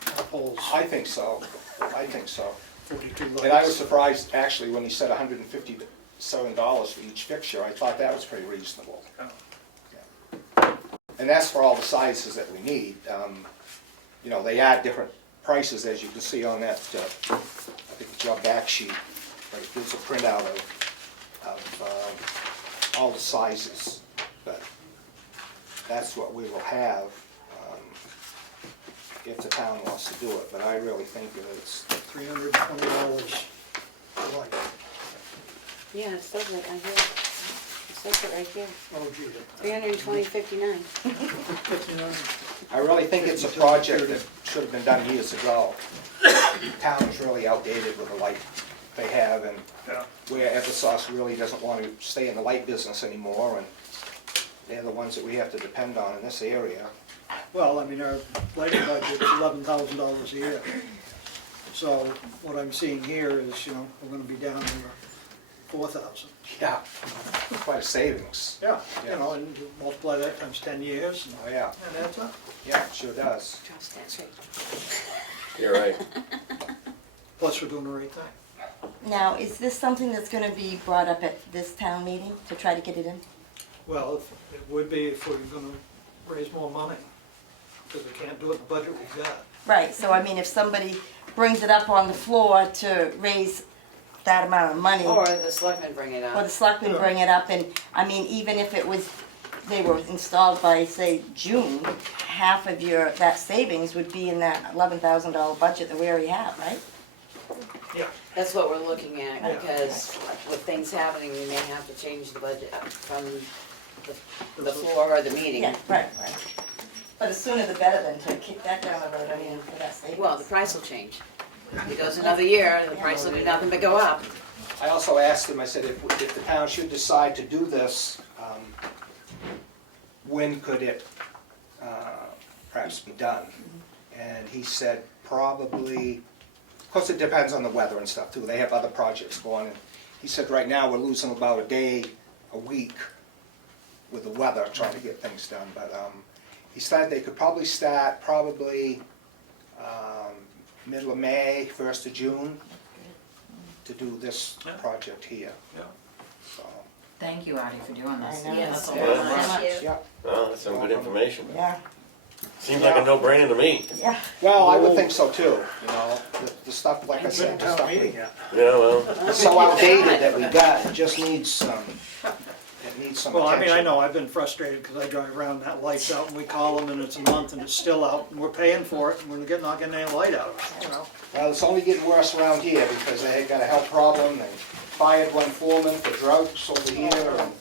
put up poles, I think so, I think so. 42 lights. And I was surprised, actually, when he said $157 for each fixture. I thought that was pretty reasonable. Oh. Yeah. And that's for all the sizes that we need. They add different prices, as you can see on that, I think it's your back sheet. Right, there's a printout of all the sizes, but that's what we will have if the town wants to do it. But I really think that it's $320 a light. Yeah, it says it right here. It says it right here, Oh, gee. $320.59. I really think it's a project that should have been done years ago. The town is really outdated with the light they have, and Yeah. where Eversource really doesn't want to stay in the light business anymore, and they're the ones that we have to depend on in this area. Well, I mean, our lighting budget is $11,000 a year. So what I'm seeing here is, we're gonna be down to 4,000. Yeah, quite a savings. Yeah, and you multiply that times 10 years, Oh, yeah, and that's up. yeah, it sure does. Trust that straight. You're right. Plus, we're doing the right thing. Now, is this something that's gonna be brought up at this town meeting to try to get it in? Well, it would be if we're gonna raise more money, because we can't do it in the budget we've got. Right, so I mean, if somebody brings it up on the floor to raise that amount of money, Or the selectmen bring it or the up. selectmen bring it up, and, I mean, even if it was, they were installed by, say, June, half of that savings would be in that $11,000 budget that we already have, right? Yeah. That's what we're looking at, Yeah. because with things happening, we may have to change the budget from the floor or the meeting. Yeah, right. But the sooner the better than to kick that down the road, I mean, for that savings. Well, the price will change. If it goes another year, the price will do nothing but go up. I also asked him, I said, if the town should decide to do this, when could it perhaps be done? And he said probably, of course it depends on the weather and stuff too, they have other projects going. And he said right now we're losing about a day a week with the weather trying to get things done. But he said they could probably start middle of May, 1st of June to do this Yeah. project here. Yeah. So, Thank you, Artie, for doing this. I know. Yes, That's a very lot of much. work. yeah. Well, that's some good information. Yeah, Seems like a no-brainer to me. yeah. Well, I would think so too, the stuff, like I said, the stuff yet. Yeah, well, it's so outdated that we got, it just needs some, it needs some Well, I mean, I attention. know, I've been frustrated because I drive around and that light's out and we call them and it's a month and it's still out and we're paying for it and we're not getting any light out of it, Well, it's only getting worse around here because they got a health problem, they fired one foreman for drugs over here, and,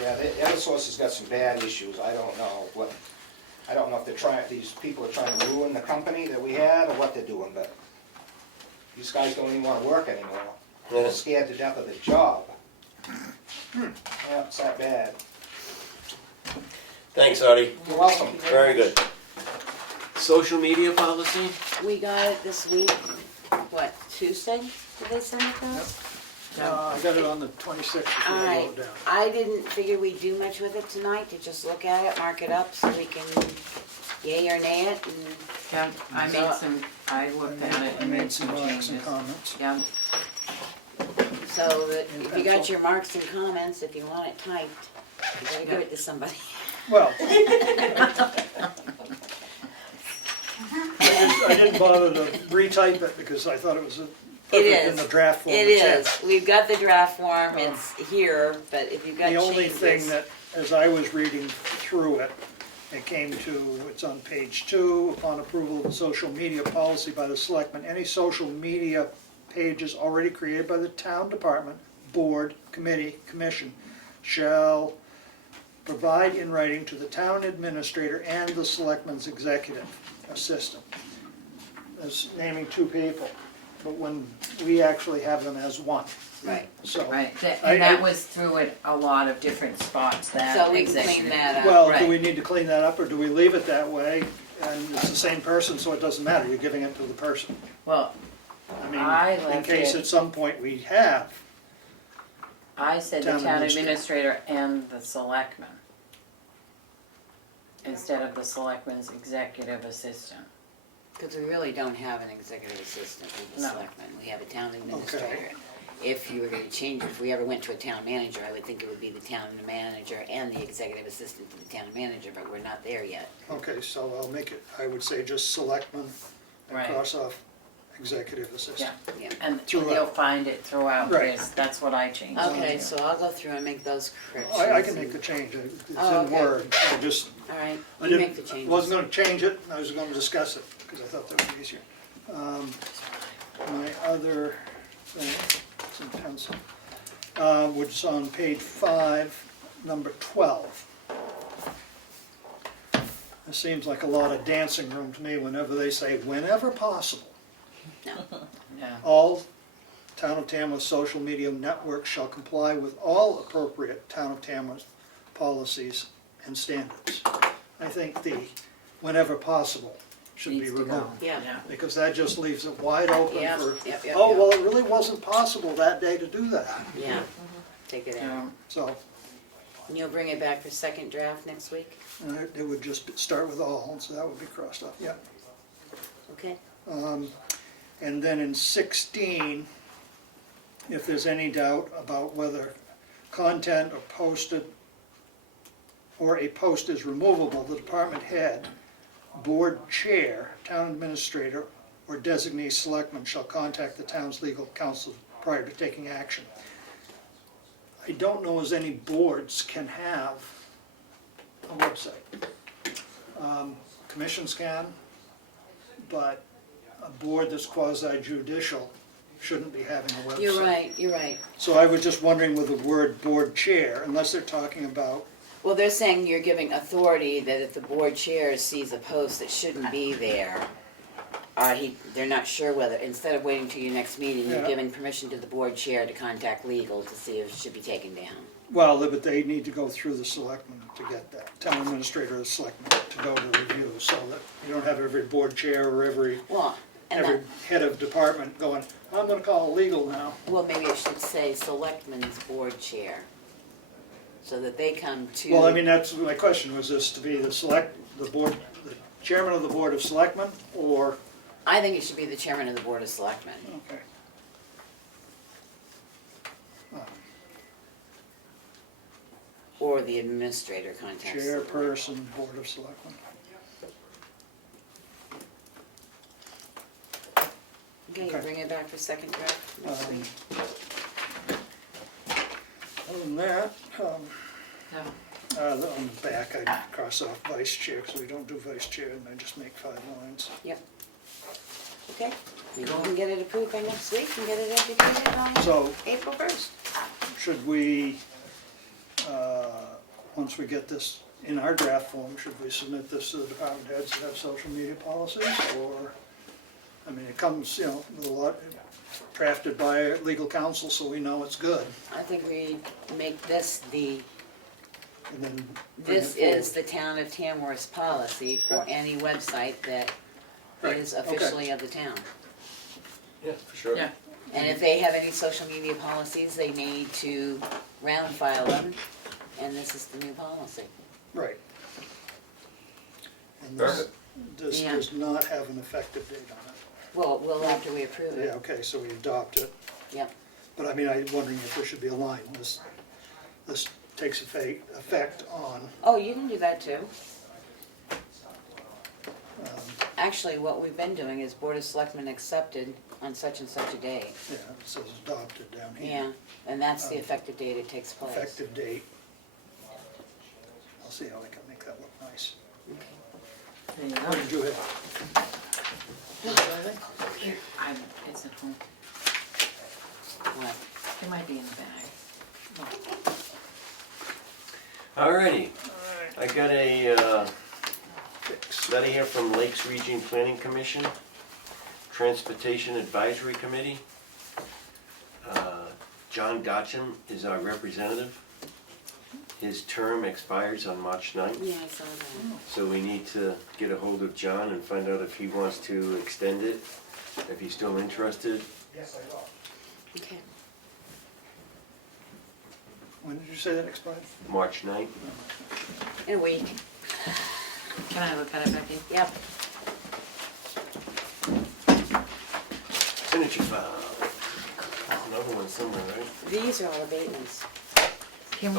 yeah, Eversource has got some bad issues, I don't know if these people are trying to ruin the company that we had, or what they're doing, but these guys don't even wanna work anymore. They're scared to death of their job. Yeah, it's that bad. thanks, Artie. You're welcome. Very good. Social media policy? We got it this week, what, Tuesday? Did they send it to us? I got it on the 26th if you All wrote right, it down. I didn't figure we'd do much with it tonight, to just look at it, mark it up, so we can yay or nay it, and Yeah, I looked at it I and made some remarks changes. and comments. Yeah, so that if you got your marks and comments, if you want it typed, you gotta give it to somebody. Well. I didn't bother to retype it because I thought it was perfect in the draft form. It it's in. is, we've got the draft form, it's here, but if you've got The only changes. thing that, as I was reading through it, it came to, it's on page 2, upon approval of the social media policy by the selectmen, any social media pages already created by the town department, board, committee, commission, shall provide in writing to the town administrator and the selectman's executive assistant. That's naming 2 people, but when we actually have them as one, Right, so. right, I- and that was through it a lot of different spots, that so we can clean executive. that up. Well, do Right. we need to clean that up, or do we leave it that way, and it's the same person, so it doesn't matter, you're giving it to the person? Well, I I mean, in left case it- at some point we have, I said the Town town administrator. administrator and the selectman, instead of the selectman's executive assistant. Because we really don't have an executive assistant with the No. selectmen, we have a town administrator. If you were gonna change, if we ever went to a town manager, I would think it would be the town manager and the executive assistant to the town manager, but we're not there yet. okay, so I'll make it, I would say just selectmen, and Right. cross off executive Yeah, assistant. Yeah. and Throughout. you'll find it throughout Right. this, that's what I changed. Okay, so I'll go through and make those corrections. I can make the change, it's Oh, in okay. Word, I just, All right, I you make the didn't, changes. wasn't gonna change it, I was gonna discuss it, because I thought that would be easier. My other thing, it's in pencil, which is on page 5, number 12. It seems like a lot of dancing room to me whenever they say, whenever possible. No, Yeah, All Town of Tamworth social media networks shall comply with all appropriate Town of Tamworth policies and standards. I think the whenever possible should be needs to go. removed, yeah, Yeah, because that just leaves it wide open Yep, for, yep, yep, oh, yep. well, it really wasn't possible that day to do that. yeah, take it out. yeah. So And you'll bring it back for second draft next week, it would just start with all, so that would be crossed off, yeah. okay? And then in 16, if there's any doubt about whether content or posted, or a post is removable, the department head, board chair, town administrator, or designee selectman shall contact the town's legal counsel prior to taking action. I don't know as any boards can have a website. Commissions can, but a board that's quasi judicial shouldn't be having a website. You're right, you're right. So I was just wondering with the word board chair, unless they're talking about, Well, they're saying you're giving authority that if the board chair sees a post that shouldn't be there, they're not sure whether, instead of waiting till your next meeting, you're Yeah. giving permission to the board chair to contact legal to see if it should be taken down. well, but they need to go through the selectmen to get that, town administrator or the selectmen to go to review, so that you don't have every board chair or every Well, and every that, head of department going, I'm gonna call legal now. well, maybe it should say selectmen's board chair, so that they come to. Well, I mean, that's my question, was this to be the chairman of the board of selectmen, or, I think it should be the chairman of the board of selectmen. okay. Or the administrator contacts. the board. Chairperson, board of selectmen. Okay, you Okay. bring it back for second draft next Um, week. Other than that, Yeah. on the back, I cross off vice chair, because we don't do vice chair, and I just make 5 lines. Yep. Okay, maybe we can get it approved by next week and get it educated on So, April 1st. should we, once we get this in our draft form, should we submit this to the department heads that have social media policies, or, I mean, it comes, with a lot, drafted by legal counsel, so we know it's good, I think we make this and then bring it this forward. is the town of Tamworth's policy for any website that Right, is okay. officially of the town. Yeah, for sure. Yeah. And if they have any social media policies, they need to round file them, and this is the new policy. Right. And this Yeah. does not have an effective date on it. Well, after we approve Yeah, it, okay, so we adopt it. yep. But I mean, I'm wondering if there should be a line. This takes effect on, Oh, you can do that too. Actually, what we've been doing is Board of Selectmen accepted on such and such a day. yeah, it says adopted down here. Yeah, and that's the effective date it takes place. Effective date. I'll see how I can make that look nice. There you What go. did you have? Here, it's at home. What? It might be in the bag. Alrighty, I got a Fix. letter here from Lakes Region Planning Commission, Transportation Advisory Committee. John Gotcham is our representative. His term expires on March 9th. Yeah, I saw that. So we need to get a hold of John and find out if he wants to extend it, if he's still interested. Okay. When did you say that expired? March 9th. In a week. Can I look at it, Becky? Yep. Signature file. Another one somewhere, right? These are all abatements. Can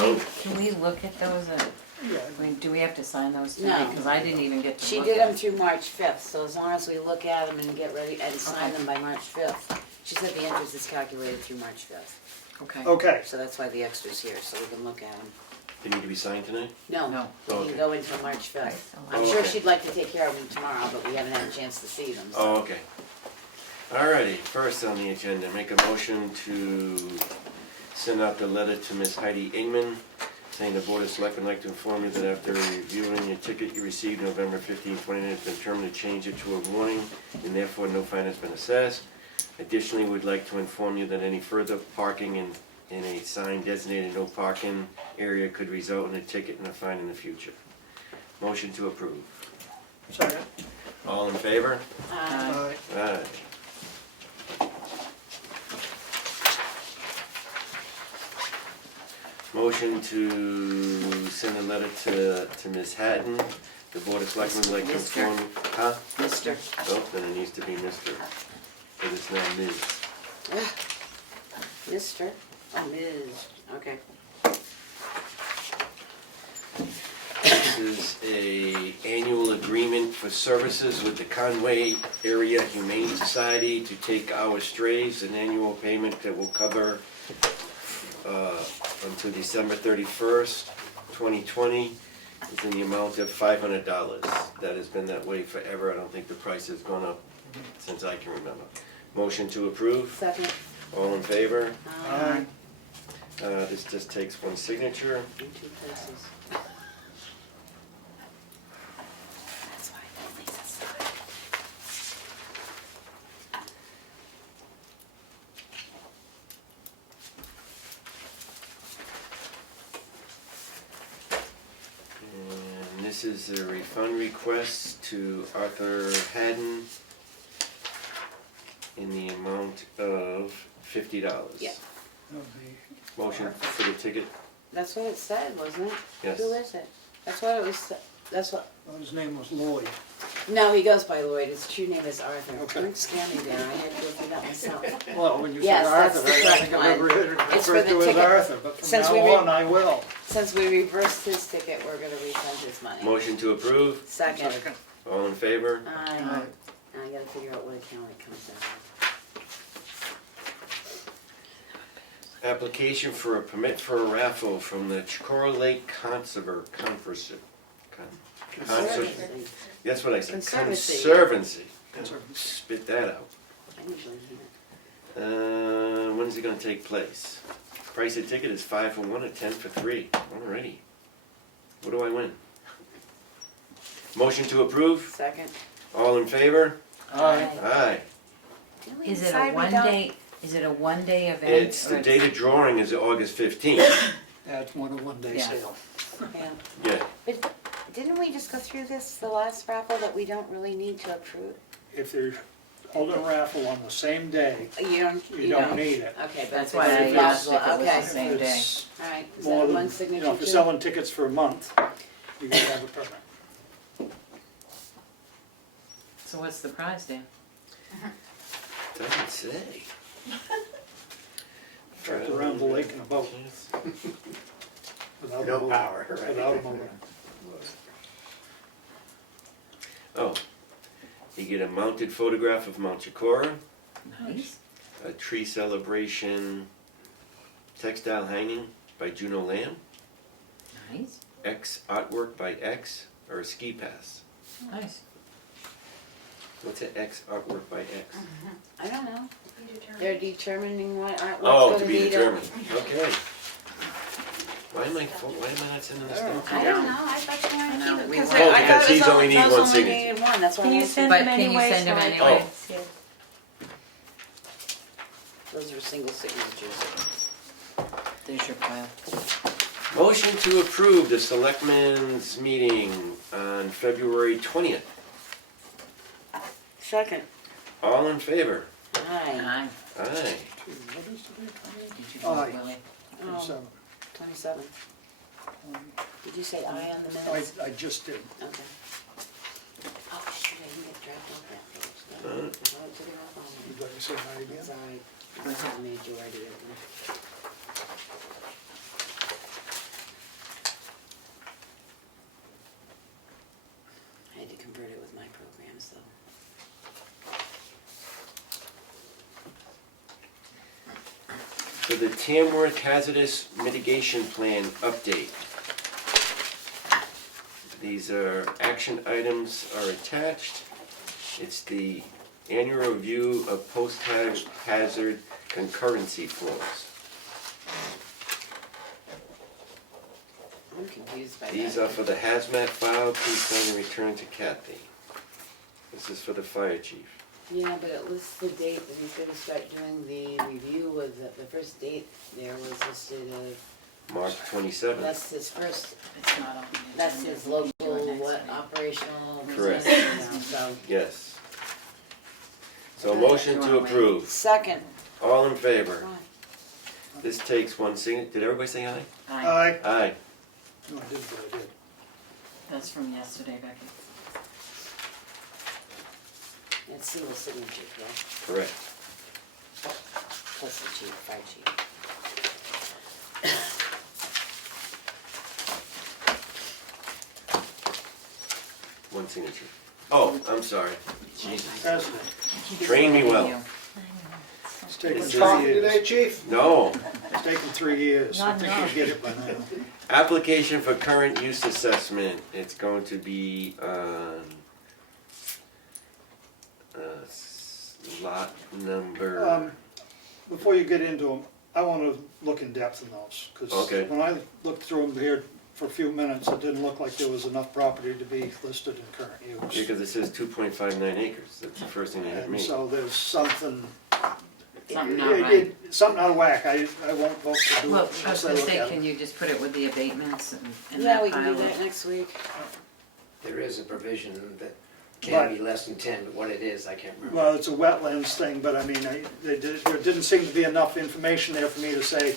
we look at those and, Yeah. I mean, do we have to sign those tonight? No. Because I didn't even get to She look did at them it. through March 5th, so as long as we look at them and get ready and sign Okay. them by March 5th. She said the interest is calculated through March 5th. Okay. Okay, So that's why the extra's here, so we can look at them. They need to be signed tonight? No, No. they Okay. can go until March 5th. I'm Oh, sure okay. she'd like to take care of them tomorrow, but we haven't had a chance to see them. so- Oh, okay. Alrighty, first on the agenda, make a motion to send out the letter to Ms. Heidi Ingman, saying the Board of Selectmen would like to inform you that after reviewing your ticket you received November 15, 2019, it's been determined to change it to a warning, and therefore no fine has been assessed. Additionally, we'd like to inform you that any further parking in a sign designated no parking area could result in a ticket and a fine in the future. Motion to approve. second. All in favor? Aye. Aye. Motion to send a letter to Ms. Hatton. The Board of Selectmen would like to Mister. inform, huh? Mister. Oh, then it needs to be Mr. But it's now Ms. Mister? Oh, Ms. Okay. This is a annual agreement for services with the Conway Area Humane Society to take our strays, an annual payment that will cover until December 31st, 2020, is in the amount of $500. That has been that way forever. I don't think the price has gone up since I can remember. Motion to approve. Second. All in favor? Aye. This just takes one signature. In two places. That's why Lisa's signed. And this is a refund request to Arthur Haddon in the amount of $50. Yeah. That would be- Motion for the ticket? That's what it said, wasn't it? Yes. Who is it? That's what it was, that's what, well, his name was Lloyd. no, he goes by Lloyd, his true name is Arthur. Okay. Don't scare me there, I had to go through that myself. Well, when you said Yes, that's Arthur, the I correct think I've one. ever heard it It's for referred the to as ticket. Arthur, but from Since now we on I will. Since we reversed his ticket, we're gonna refund his money. Motion to approve? Second. All in favor? Aye. Aye. I gotta figure out what account it comes out of. Application for a permit for a raffle from the Chicora Lake Conservancy. That's what I said. Conservancy. Conservancy. Conservancy. Spit that out. I usually hear When's it gonna take place? Price of ticket is 5 for 1 or 10 for 3. Alrighty. What do I win? Motion to it. approve? Second. All in favor? Aye. Aye. Didn't we Is it decide a we one don't- day, is it a one day event? It's or the date of drawing is August 15th. That's one day Yeah. sale. Yeah. Yeah. But didn't we just go through this, the last raffle, that we don't really need to approve? If they're holding a raffle on the same day, You don't, you don't need it. Okay, but That's if why it's I asked if possible, it was okay. the same day. It's Alright, is more that than, one you signature know, if you're too? selling tickets for a month, you gotta have a permit. So what's the prize, Dan? Doesn't say. Drive around the lake in a boat without a No motor. power, right? Without a motor. Oh, you get a mounted photograph of Mount Chicora, Nice. a tree celebration textile hanging by Juno Lamb, Nice. X artwork by X, or a ski pass. Nice. What's an X artwork by X? I don't know. They're determining what art, Oh, what's to gonna be need a. determined, okay. Why am I not sending this down? I don't know, I thought you I weren't know, either, we because want- Oh, I because thought it he's was only need one only signature. needed one, that's why Can I you asked send But them can you anyway? send them so I- anyway? Yeah. Those are single signatures. There's your pile. Motion to approve the Selectmen's meeting on February 20th. Second. All in favor? Aye. Aye. Aye. What is the date? Did you Aye. vote, Willie? Oh, 27. 27. Did you say aye on the minutes? I just did. Okay. Oh, shit, I didn't get dragged off that page. No, I took it off on You there. got to say aye again? That's alright. I made you already. didn't I? I had to convert it with my programs though. For the Tamworth Hazardous Mitigation Plan update. These are, action items are attached. It's the annual review of post-hazard concurrency flows. I'm confused by that. These are for the hazmat file, please sign and return to Kathy. This is for the fire chief. Yeah, but it lists the date that he's gonna start doing the review with, the first date there was listed of, March 27th. that's his first, It's not on the that's agenda. his local, Do it next what, week. operational. Correct. business, you know, so. Yes. So motion to approve. Second. All in favor? Come on. This takes one signature. Did everybody say aye? Aye. Aye. Aye. No, I did, but I did. That's from yesterday, Becky. It's single signature, correct? Correct. Plus the chief, fire chief. One signature. Oh, I'm sorry. Jesus. President, Train me well. it's taken It's 3 Coffee today, years. chief? No. It's taken 3 years. I Not think enough. you'll get it by now. Application for current use assessment. It's going to be on lot number. Before you get into them, I want to look in depth in those, because Okay. when I looked through them here for a few minutes, it didn't look like there was enough property to be listed in current use. Because it says 2.59 acres. That's the first thing that hit And me. so there's something. Something not right. Something out of whack, I won't vote to do it Well, I was unless I gonna look say, at can it. you just put it with the abatements and Yeah, that we can do pile that of- next week. There is a provision that But- can be less than 10, but what it is, I can't remember. Well, it's a wetlands thing, but I mean, there didn't seem to be enough information there for me to say,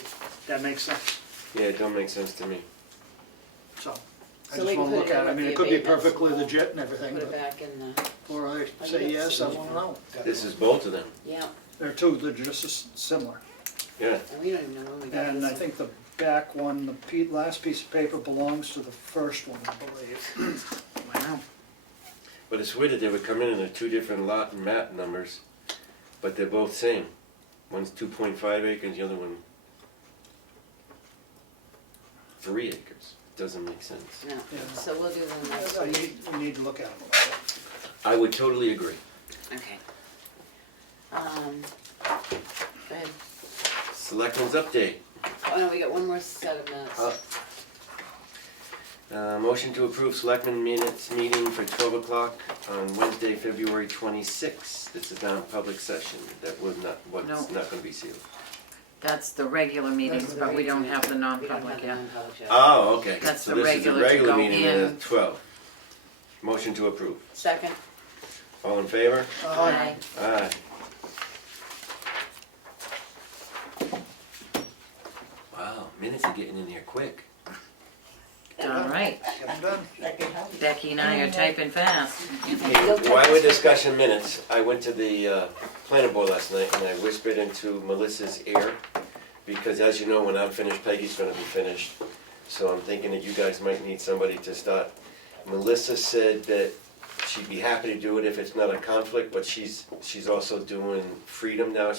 that makes sense, Yeah, it don't make sense to me. so. I So we just can wanna put look it at in it, I with mean, the it could be abatements. perfectly legit and everything, Put it but back in the, before I I say get yes, I signature. wanna know. This is both of them. yeah, They're two, they're just similar. Yeah. and we don't even know when we got And I this. think the back one, the last piece of paper belongs to the first one, I believe. Wow. But it's weird that they would come in and they're two different lot and map numbers, but they're both same. One's 2.5 acres, the other one 3 acres. Doesn't make sense. No, Yeah. so we'll do them next I week. need to look at them. I would totally agree. Okay. Go ahead. Selectmen's update. Oh, no, we got one more set of minutes. Motion to approve Selectmen minutes meeting for 12 o'clock on Wednesday, February 26th. This is non-public session that would not, what's No. not gonna be sealed. That's the regular meetings, Those are the but we don't regular have the We don't non-public have the yet. non-public yet. Oh, okay. That's So the this is the regular to regular go meeting in. at 12. Motion to approve. Second. All in All in favor? Aye. Aye. Wow, minutes are getting in here quick. All right, Get them done. Becky and I are typing fast. While we're discussing minutes, I went to the planning board last night and I whispered into Melissa's ear, because as you know, when I'm finished, Peggy's gonna be finished. So I'm thinking that you guys might need somebody to start. Melissa said that she'd be happy to do it if it's not a conflict, but she's also doing Freedom now,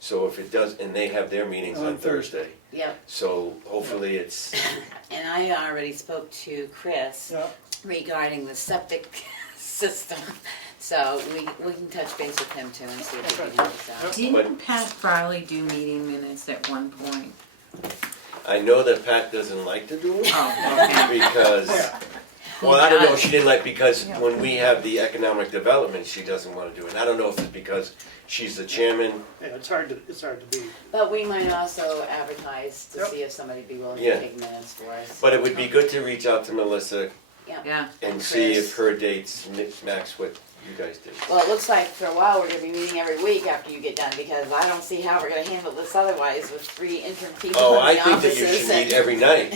so if it does, and they have their meetings On on Thursday. Yep, So hopefully it's, and I already spoke to Chris Yeah, regarding the septic system, so we can touch base with him too and see if we can help us out. Didn't Pat Farley do meeting minutes at one point? I know that Pat doesn't like to do it. Oh, okay. Because, Who well, I don't know, does? she didn't like, because when we have the economic development, she doesn't wanna do it. I don't know if it's because she's the chairman. yeah, it's hard to beat. But we might also advertise to Yep. see if somebody'd be willing Yeah. to take minutes for us. But it would be good to reach out to Melissa Yeah, and see Chris. if her dates match what you guys did. Well, it looks like for a while we're gonna be meeting every week after you get done, because I don't see how we're gonna handle this otherwise with 3 interim people Oh, in I the think that you offices should meet and- every night.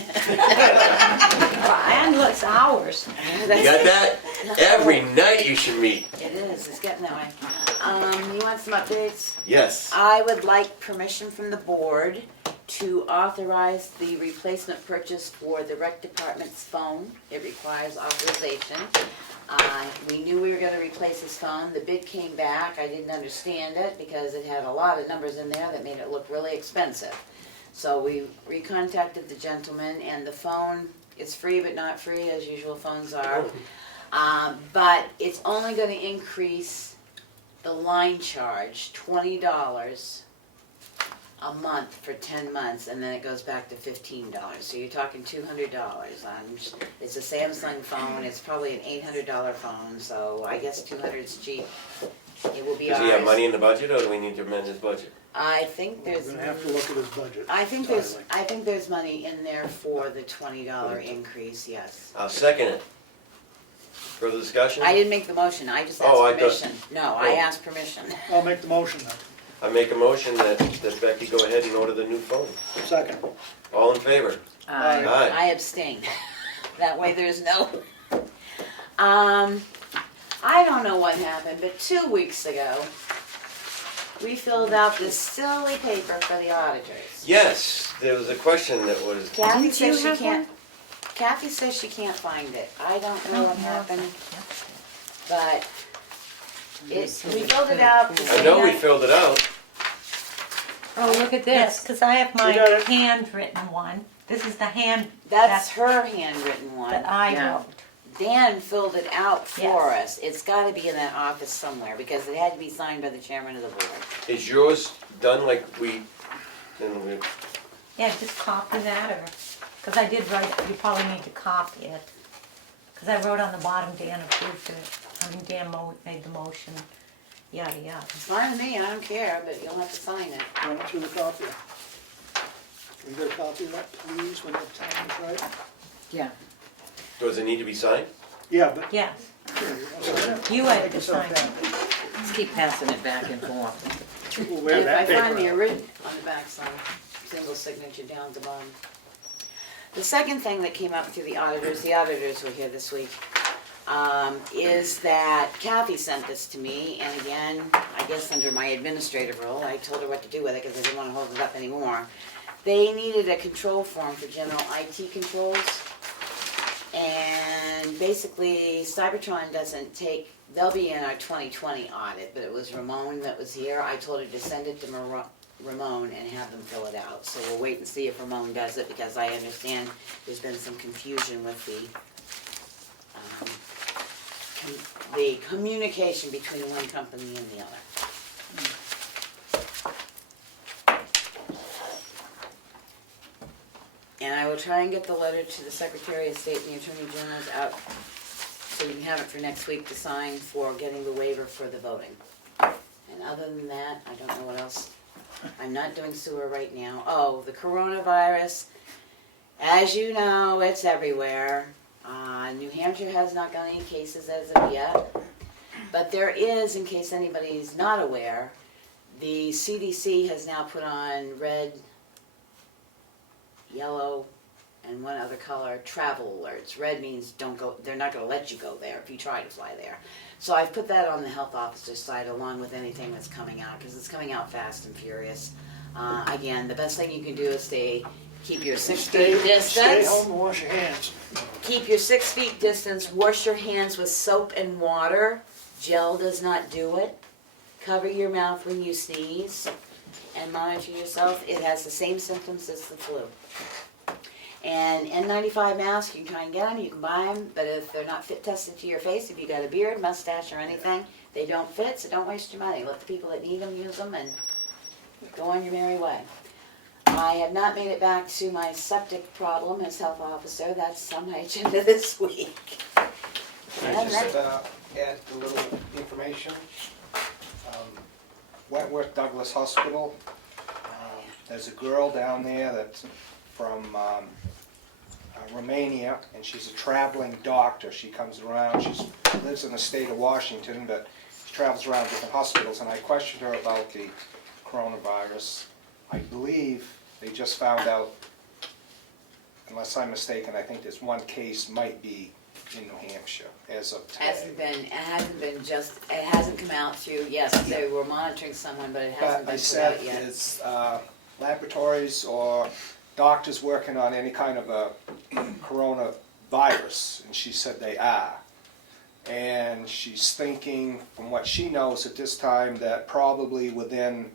And it's hours. You got that? Every night you should meet. It is, it's getting that way. You want some updates? Yes. I would like permission from the board to authorize the replacement purchase for the rec department's phone. It requires authorization. We knew we were gonna replace his phone. The bid came back. I didn't understand it because it had a lot of numbers in there that made it look really expensive. So we recontacted the gentleman, and the phone is free but not free, as usual phones are. But it's only gonna increase the line charge, $20 a month for 10 months, and then it goes back to $15. So you're talking $200. It's a Samsung phone, it's probably an $800 phone, so I guess 200 is cheap. It will be Does ours. he have money in the budget, or do we need to amend his budget? I think We're there's, gonna have to look at his budget. I think there's money in there for the $20 increase, yes. I'll second it. Further discussion? I didn't make the motion, I just Oh, I asked thought- permission. No, I Oh. asked permission. I'll make the motion then. I make a motion that Becky go ahead and order the new phone. Second. All in favor? Aye. Aye. I abstain. That way there's no. I don't know what happened, but 2 weeks ago, we filled out this silly paper for the auditors. Yes, there was a question that was, Kathy Didn't you says she have can't, Kathy says she can't find it. I don't know what happened, but we filled it out. the I same know we night- filled it out. Oh, look at Yes, this. because I have my We got it. handwritten one. This is the hand That's her handwritten that one. I Yeah. wrote. Dan filled it out for Yes. us. It's gotta be in that office somewhere, because it had to be signed by the chairman of the board. Is yours done like we, and we, Yeah, just copy that, or, because I did write, you probably need to copy it. Because I wrote on the bottom, Dan approved it. I mean, made the motion, yada, yada. It's fine with me, I don't care, but you'll have to sign it. Why don't you the copy? Can you get a copy of that, please, when the time is right? yeah. does it need to be signed? Yeah, but. Yes, Sure. you had Make to yourself sign happy. it. Let's keep passing it back and forth. We'll wear If I that find the paper. original on the back side, single signature down at the bottom. The second thing that came up through the auditors were here this week, is that Kathy sent this to me, and again, I guess under my administrative role, I told her what to do with it because I didn't want to hold it up anymore. They needed a control form for general IT controls. And basically, Cybertron doesn't take, they'll be in our 2020 audit, but it was Ramon that was here. I told her to send it to Ramon and have them fill it out. So we'll wait and see if Ramon does it, because I understand there's been some confusion with the communication between one company and the other. And I will try and get the letter to the Secretary of State and the Attorney General's out, so you can have it for next week to sign for getting the waiver for the voting. And other than that, I don't know what else. I'm not doing sewer right now. Oh, the coronavirus, as you know, it's everywhere. New Hampshire has not got any cases as of yet. But there is, in case anybody's not aware, the CDC has now put on red, yellow, and one other color travel alerts. Red means don't go, they're not gonna let you go there if you try to fly there. So I've put that on the health officer's side along with anything that's coming out, because it's coming out fast and furious. Again, the best thing you can do is keep your 6 feet distance. Stay home and wash your hands. Keep your 6 feet distance, wash your hands with soap and water. Gel does not do it. Cover your mouth when you sneeze and monitor yourself. It has the same symptoms as the flu. And N95 masks, you can try and get them, you can buy them, but if they're not fit tested to your face, if you got a beard, mustache, or anything, they don't fit, so don't waste your money. Let the people that need them use them and go on your merry way. I have not made it back to my septic problem as health officer. That's on my agenda this week. Can I just add a little information? Wentworth Douglas Hospital, there's a girl down there that's from Romania, and she's a traveling doctor. She comes around, she lives in the state of Washington, but she travels around different hospitals, and I questioned her about the coronavirus. I believe they just found out, unless I'm mistaken, I think there's one case might be in New Hampshire as of today. It hasn't come out through, yes, they were monitoring someone, but it hasn't But I been put said, out yet. is laboratories or doctors working on any kind of a coronavirus? And she said they are. And she's thinking, from what she knows at this time, that probably within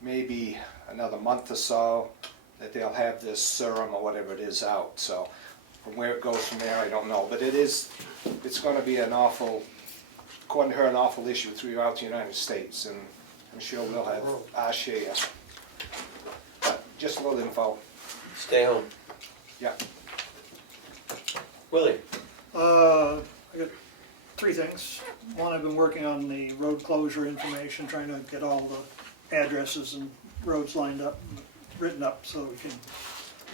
maybe another month or so, that they'll have this serum or whatever it is out. So from where it goes from there, I don't know. But it's going to be an awful, according to her, an awful issue throughout the United States. And I'm sure we'll have our share. But just a little info. Stay home. Yeah. Willie? I got 3 things. One, I've been working on the road closure information, trying to get all the addresses and roads lined up, and written up, so we can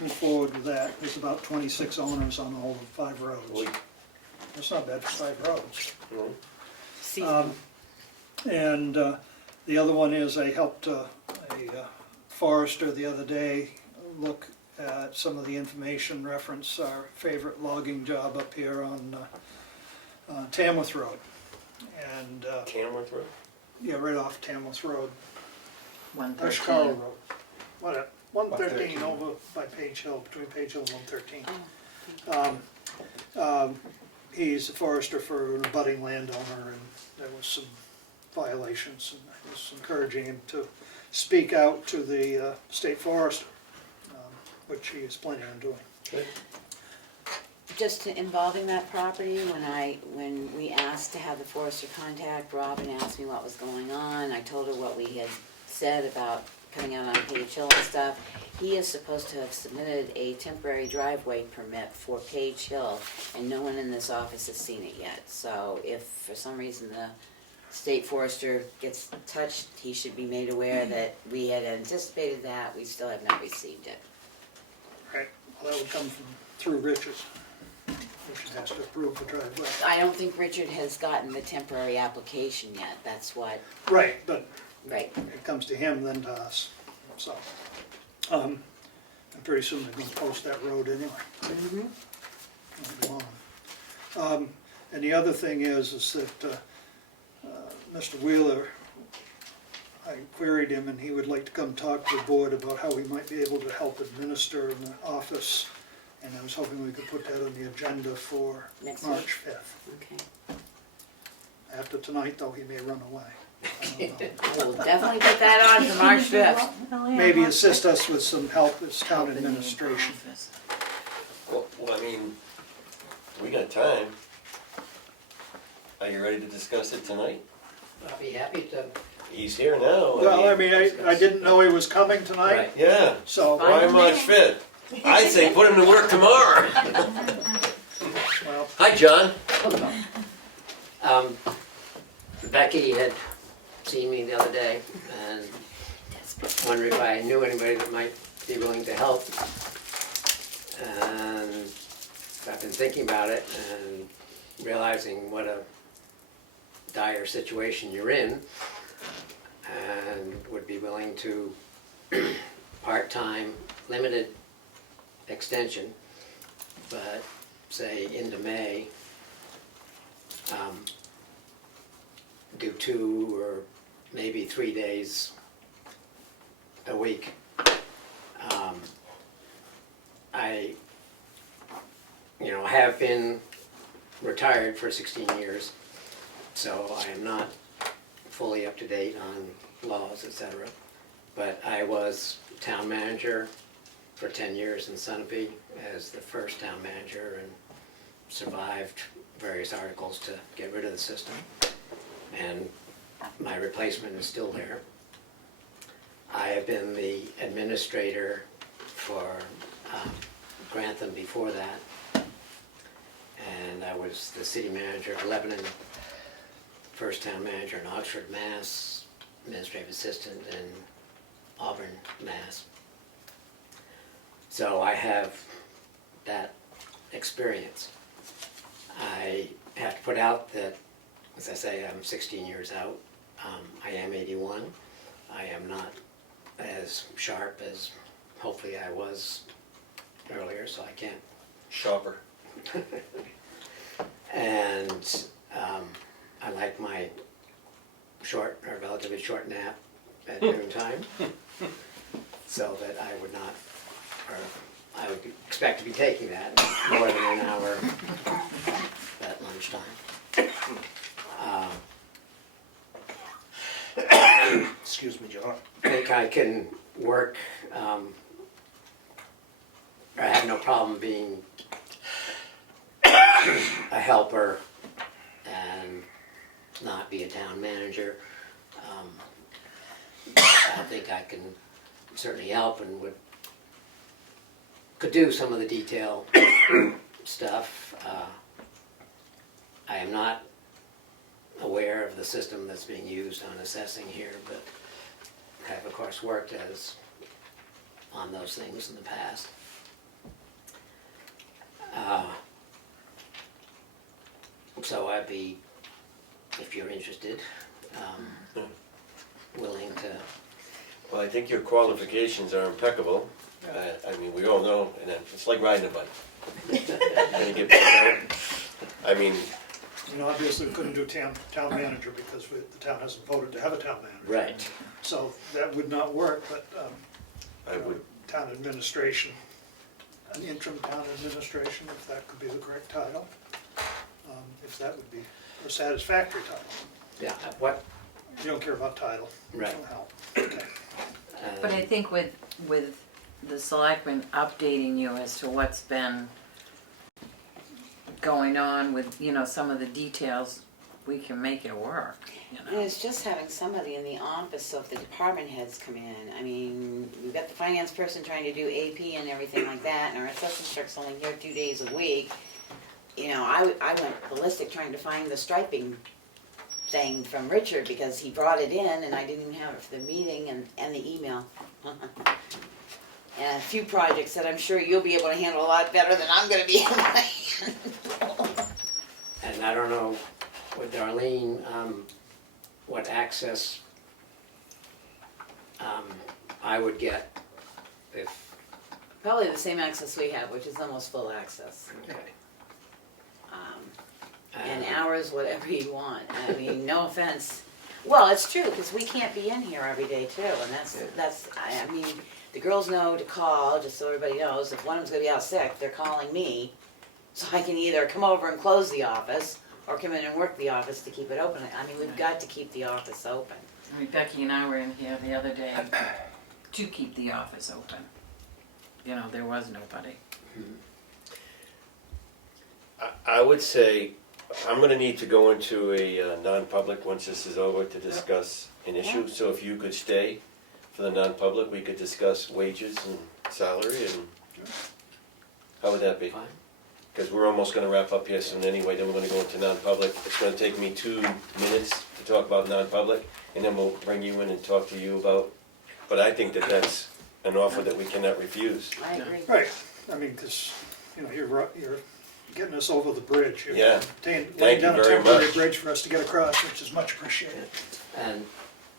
move forward with that. There's about 26 owners on all the 5 roads. That's not bad for 5 roads. Seasonal. And the other one is I helped a forester the other day look at some of the information, reference our favorite logging job up here on Tamworth Road. And Tamworth Road? yeah, right off Tamworth Road, 113. Carl Road. What, 113 over by Page Hill, between Page Hill and 113. He's a forester for an abutting landowner, and there was some violations, and I was encouraging him to speak out to the state forester, which he is planning on doing. Good. Just involving that property, when we asked to have the forester contact Rob and asked me what was going on, I told her what we had said about coming out on Page Hill and stuff. He is supposed to have submitted a temporary driveway permit for Page Hill, and no one in this office has seen it yet. So if for some reason the state forester gets touched, he should be made aware that we had anticipated that, we still have not received it. Right, well, that would come through Richard. Richard has to approve the driveway. I don't think Richard has gotten the temporary application yet, that's what, Right, but right. it comes to him, then to us, so. And pretty soon they're gonna post that road anyway. Go on. And the other thing is that Mr. Wheeler, I queried him, and he would like to come talk to the board about how we might be able to help administer in the office, and I was hoping we could put that on the agenda for Next March 5th. Okay. After tonight, though, he may run away. I don't know. We'll definitely put that on for March 5th. Maybe assist us with some help as town administration. Well, I mean, we got time. Are you ready to discuss it tonight? I'll be happy to. He's here now. Well, I mean, I didn't know he was coming tonight, Right. Yeah, so, why March 5th? I'd say put him to work tomorrow. well, Hi, John. Becky had seen me the other day and wondered if I knew anybody that might be willing to help. And I've been thinking about it and realizing what a dire situation you're in and would be willing to part-time, limited extension, but say into May, do 2 or maybe 3 days a week. I, have been retired for 16 years, so I am not fully up to date on laws, etc. But I was town manager for 10 years in Sunapee as the first town manager and survived various articles to get rid of the system. And my replacement is still there. I have been the administrator for Grantham before that. And I was the city manager of Lebanon, first town manager in Oxford, Mass, administrative assistant in Auburn, Mass. So I have that experience. I have to put out that, as I say, I'm 16 years out. I am 81. I am not as sharp as hopefully I was earlier, so I can't. Shopper. And I like my short, or relatively short nap at noon time, so that I would not, or I would expect to be taking that more than an hour at lunchtime. Excuse me, John. I think I can work, I have no problem being a helper and not be a town manager. I think I can certainly help and could do some of the detail stuff. I am not aware of the system that's being used on assessing here, but I have of course worked on those things in the past. So I'd be, if you're interested, willing to. Well, I think your qualifications are impeccable. I mean, we all know, and it's like riding a bike. You're gonna get better. I mean, Obviously we couldn't do town manager because the town hasn't voted to have a town manager. Right. So that would not work, but I would, town administration, an interim town administration, if that could be the correct title, if that would be a satisfactory title. Yeah, what, You don't care about title, Right. it'll help. Okay. But I think with the selectmen updating you as to what's been going on with, some of the details, we can make it work, And it's just having somebody in the office, so if the department heads come in, I mean, we've got the finance person trying to do AP and everything like that, and our assessment clerk's only here 2 days a week. I went ballistic trying to find the striping thing from Richard because he brought it in and I didn't even have it for the meeting and the email. And a few projects that I'm sure you'll be able to handle a lot better than I'm gonna be able to handle. and I don't know with Darlene, what access I would get if, Probably the same access we have, which is almost full access. okay. And hours, whatever you want. I mean, no offense. Well, it's true, because we can't be in here every day too, and I mean, the girls know to call, just so everybody knows, if one of them's gonna be out sick, they're calling me. So I can either come over and close the office, or come in and work the office to keep it open. I mean, we've got to keep the office open. I mean, Becky and I were in here the other day to keep the office open. There was nobody. I would say, I'm gonna need to go into a non-public once this is over to discuss an issue. So if you could stay for the non-public, we could discuss wages and salary and, how would that be? Fine. Because we're almost gonna wrap up here soon anyway, then we're gonna go into non-public. It's gonna take me 2 minutes to talk about non-public, and then we'll bring you in and talk to you about, but I think that that's an offer that we cannot refuse. I agree. Right, I mean, because, you're getting us over the bridge. You've Yeah. laying Thank you down a very temporary much. bridge for us to get across, which is much appreciated. And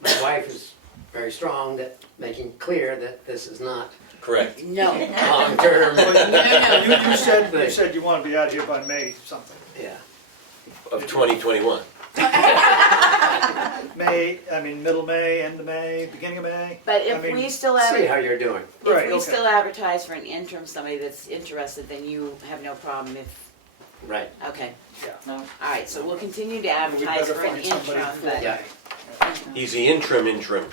my wife is very strong that making clear that this is not Correct. No, long-term. You said you want to be out here by May something. Yeah, Of 2021. May, I mean, middle May, end of May, beginning of May? but I if mean, we still see advertise, how you're doing. Right, if we okay. still advertise for an interim, somebody that's interested, then you have no problem if, Right. okay. Yeah. No, All right, so we'll continue to We advertise better for an find somebody interim, for but Yeah. He's the interim. interim.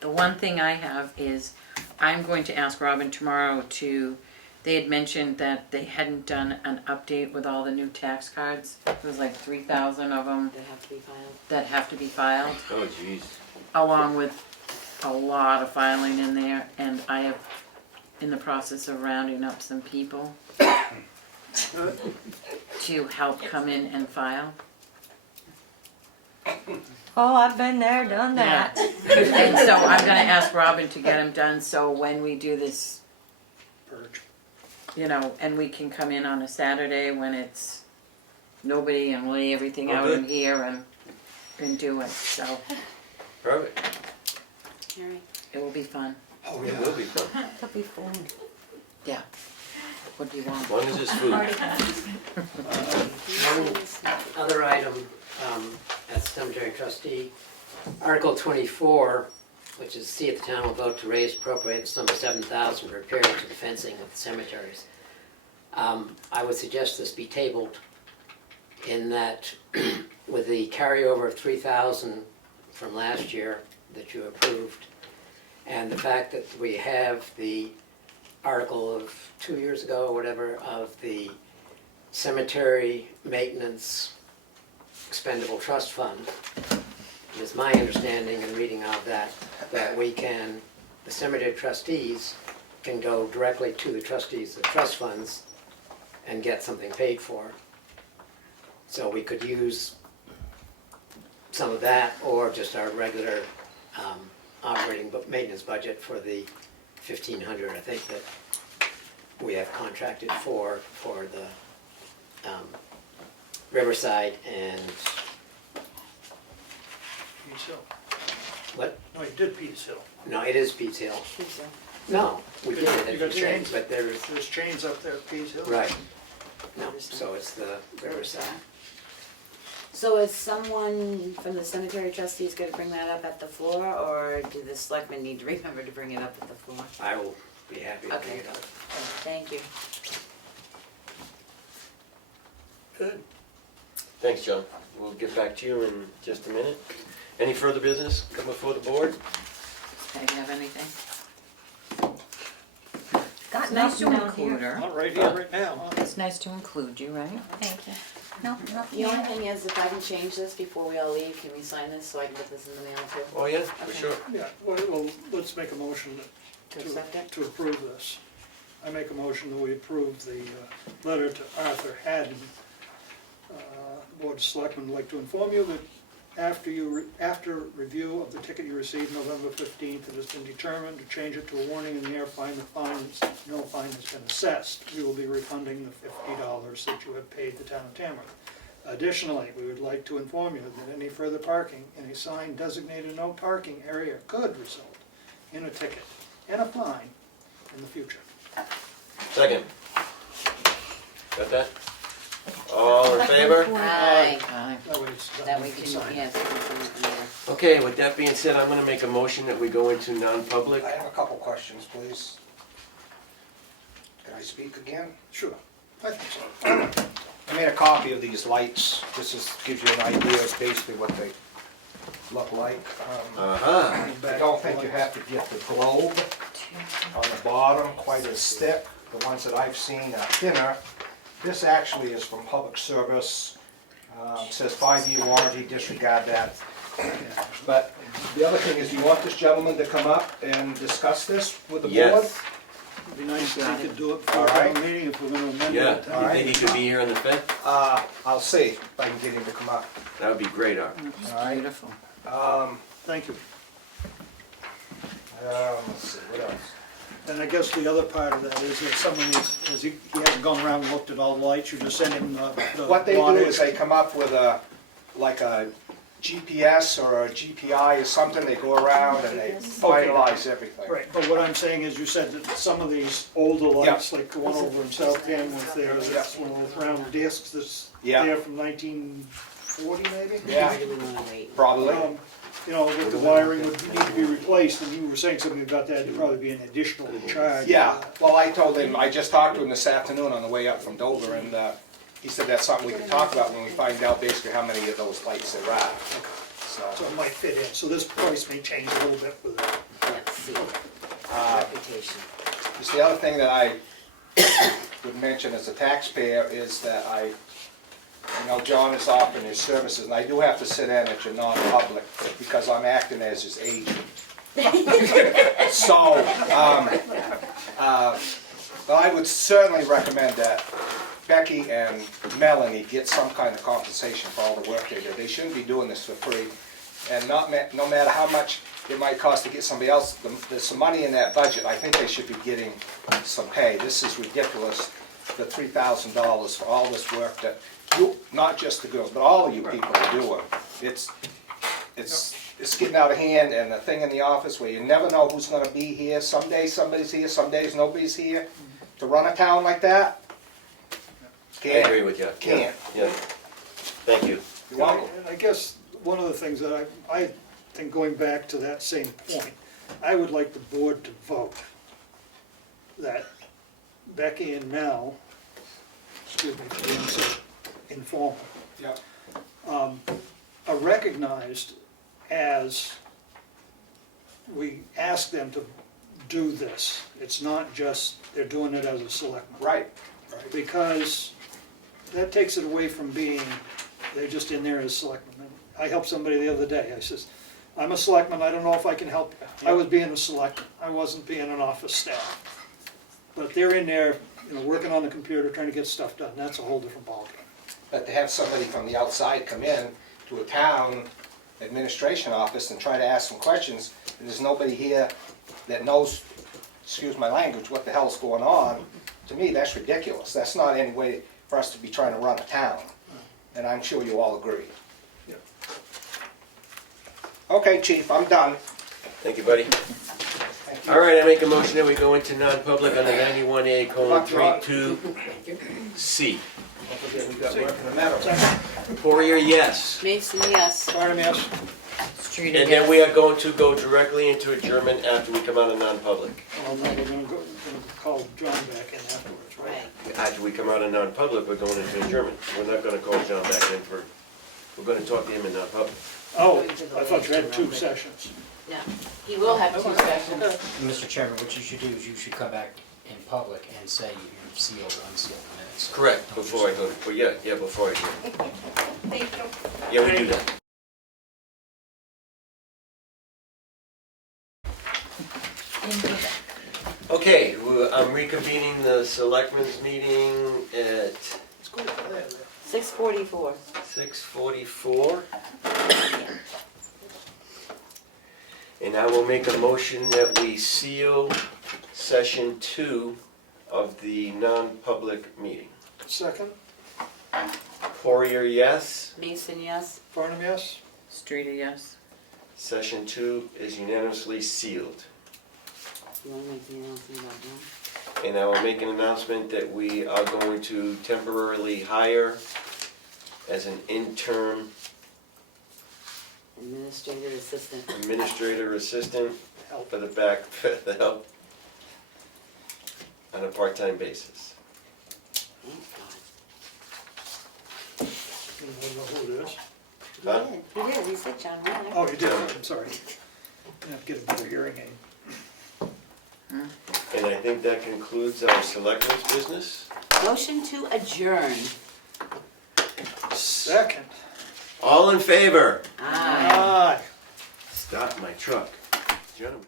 the one thing I have is, I'm going to ask Robin tomorrow to, they had mentioned that they hadn't done an update with all the new tax cards. There's like 3,000 of them They have to be filed. that have to be filed, Oh, jeez. along with a lot of filing in there, and I have, in the process of rounding up some people to help come in and file. Oh, I've been there, done that. And so I'm gonna ask Robin to get them done, so when we do this, Purge. you know, and we can come in on a Saturday when it's nobody and lay everything Oh, out good. in here and do it, so Perfect. All right. it will be fun. Oh, It yeah. will be fun. That'll be fun. Yeah. What do you As want? long as it's food. One other item, as cemetery trustee, Article 24, which is see if the town will vote to raise appropriate the sum of $7,000 for repairs to the fencing of the cemeteries. I would suggest this be tabled in that with the carryover of 3,000 from last year that you approved, and the fact that we have the article of 2 years ago or whatever of the cemetery maintenance expendable trust fund. It is my understanding and reading of that, that we can, the cemetery trustees can go directly to the trustees of trust funds and get something paid for. So we could use some of that or just our regular operating maintenance budget for the 1,500, I think, that we have contracted for the Riverside and, Peace Hill. what? No, you did Peace Hill. No, it is Pete's Hill. No, we did it You at got Pete's, chains? but there's, There's chains up there at Peace Hill. right. No, so it's the Riverside. So is someone from the cemetery trustees gonna bring that up at the floor, or do the selectmen need to remember to bring it up at the floor? I will be happy to bring Okay. it up. Thank you. Good. Thanks, John. We'll get back to you in just a minute. Any further business come before the board? Do you have anything? Got It's nice to nothing down include here. her. Not right here, right now, huh? It's nice to include you, right? Thank you. No, nothing The only there. thing is, if I can change this before we all leave, can we sign this so I can put this in the mail too? Oh, yeah, for Okay. sure. Yeah, well, let's make a motion To accept it? to approve this. I make a motion that we approve the letter to Arthur Haddon. Board of Selectmen would like to inform you that after review of the ticket you received November 15th, it has been determined to change it to a warning in the air fine. No fine has been assessed. We will be refunding the $50 that you have paid the town of Tamworth. Additionally, we would like to inform you that any further parking in a sign designated no parking area could result in a ticket and a fine in the future. Second. Got that? All in favor? Aye. Aye. That way it's done. That we You can, sign it. yes, we can put it in there. Okay, with that being said, I'm gonna make a motion that we go into non-public. I have a couple questions, please. Can I speak again? Sure, I think so. I made a copy of these lights. This gives you an idea of basically what they look like. Uh-huh. I don't think you have to get the globe on the bottom quite as thick. The ones that I've seen are thinner. This actually is from Public Service. It says 5-year warranty, disregard that. But the other thing is, you want this gentleman to come up and discuss this with the board? Yes. It'd be nice if we could do it before All right. town meeting if we're gonna amend Yeah, it. you think he could be here on the 5th? I'll see if I can get him to come up. That would be great, Art. It's All right. beautiful. Thank you. Let's see, what else? And I guess the other part of that is that some of these, he hasn't gone around and looked at all the lights, you just send him the What they do wattage. is they come up with a, like a GPS or a GPI or something, they go around and they finalize everything. Right, but what I'm saying is, you said that some of these older lights, like the one over in South Tamworth there, that's one of those round discs that's Yeah. there from 1940 maybe? Yeah, Do we wanna wait? probably. You know, with the wiring would need to be replaced, and you were saying something about that, there'd probably be an additional charge. Yeah, well, I told him, I just talked to him this afternoon on the way up from Dover, and he said that's something we could talk about when we find out basically how many of those lights there are. So So, it might fit in, so this price may change a little bit with it. Let's see, reputation. just the other thing that I would mention as a taxpayer is that John is offering his services, and I do have to sit in at your non-public because I'm acting as his agent. So, but I would certainly recommend that Becky and Melanie get some kind of compensation for all the work they do. They shouldn't be doing this for free. And no matter how much it might cost to get somebody else, there's some money in that budget. I think they should be getting some pay. This is ridiculous, the $3,000 for all this work that you, not just the girls, but all of you people are doing. It's getting out of hand, and the thing in the office where you never know who's gonna be here. Some days somebody's here, some days nobody's here. To run a town like that, I agree with you. Can't. Yeah. Thank you. You're welcome. And I guess one of the things that I think, going back to that same point, I would like the board to vote that Becky and Mel, excuse me for being so informal, Yeah. are recognized as, we ask them to do this. It's not just they're doing it as a selectman. Right. Because that takes it away from being, they're just in there as selectmen. I helped somebody the other day, I says, I'm a selectman, I don't know if I can help you. I was being a selectman, I wasn't being an office staff. But they're in there, working on the computer, trying to get stuff done, that's a whole different ballgame. But to have somebody from the outside come in to a town administration office and try to ask some questions, and there's nobody here that knows, excuse my language, what the hell's going on, to me, that's ridiculous. That's not any way for us to be trying to run a town, and I'm sure you all agree. Yep. Okay, chief, I'm done. Thank you, buddy. Thank you. All right, I make a motion that we go into non-public under 91A:32C. Don't forget, we got work in the meadow. Poirier, yes. Mason, yes. Barnum, yes? Streeter, And then we are going to go directly into adjournment after we come out of non-public. Well, no, we're gonna call John back in afterwards, right? Right. After we come out of non-public, we're going into adjournment. We're not gonna call John back in we're gonna talk to him in non-public. Oh, I thought you had two sessions. No, he will have two sessions. Mr. Chairman, what you should do is you should come back in public and say you've sealed or unsealed the minutes. Correct, before I go, well, yeah, before I go. Thank you. Yeah, we do that. Okay, I'm reconvening the selectmen's meeting at 6:44. 6:44. And I will make a motion that we seal session 2 of the non-public meeting. Second, Poirier, yes. Mason, yes. Barnum, yes? Streeter, yes. Session 2 is unanimously sealed. You wanna make the announcement about that? And I will make an announcement that we are going to temporarily hire as an intern Administrator assistant. administrator assistant Help. for the help on a part-time basis. Thank You don't know who it is? Huh? God. He did, he said John Renner. Oh, you did, I'm sorry. I have to get a better hearing aid. And I think that concludes our selectmen's business. Motion to adjourn. Second. All in favor? Aye. Aye. Stop my truck. Gentlemen.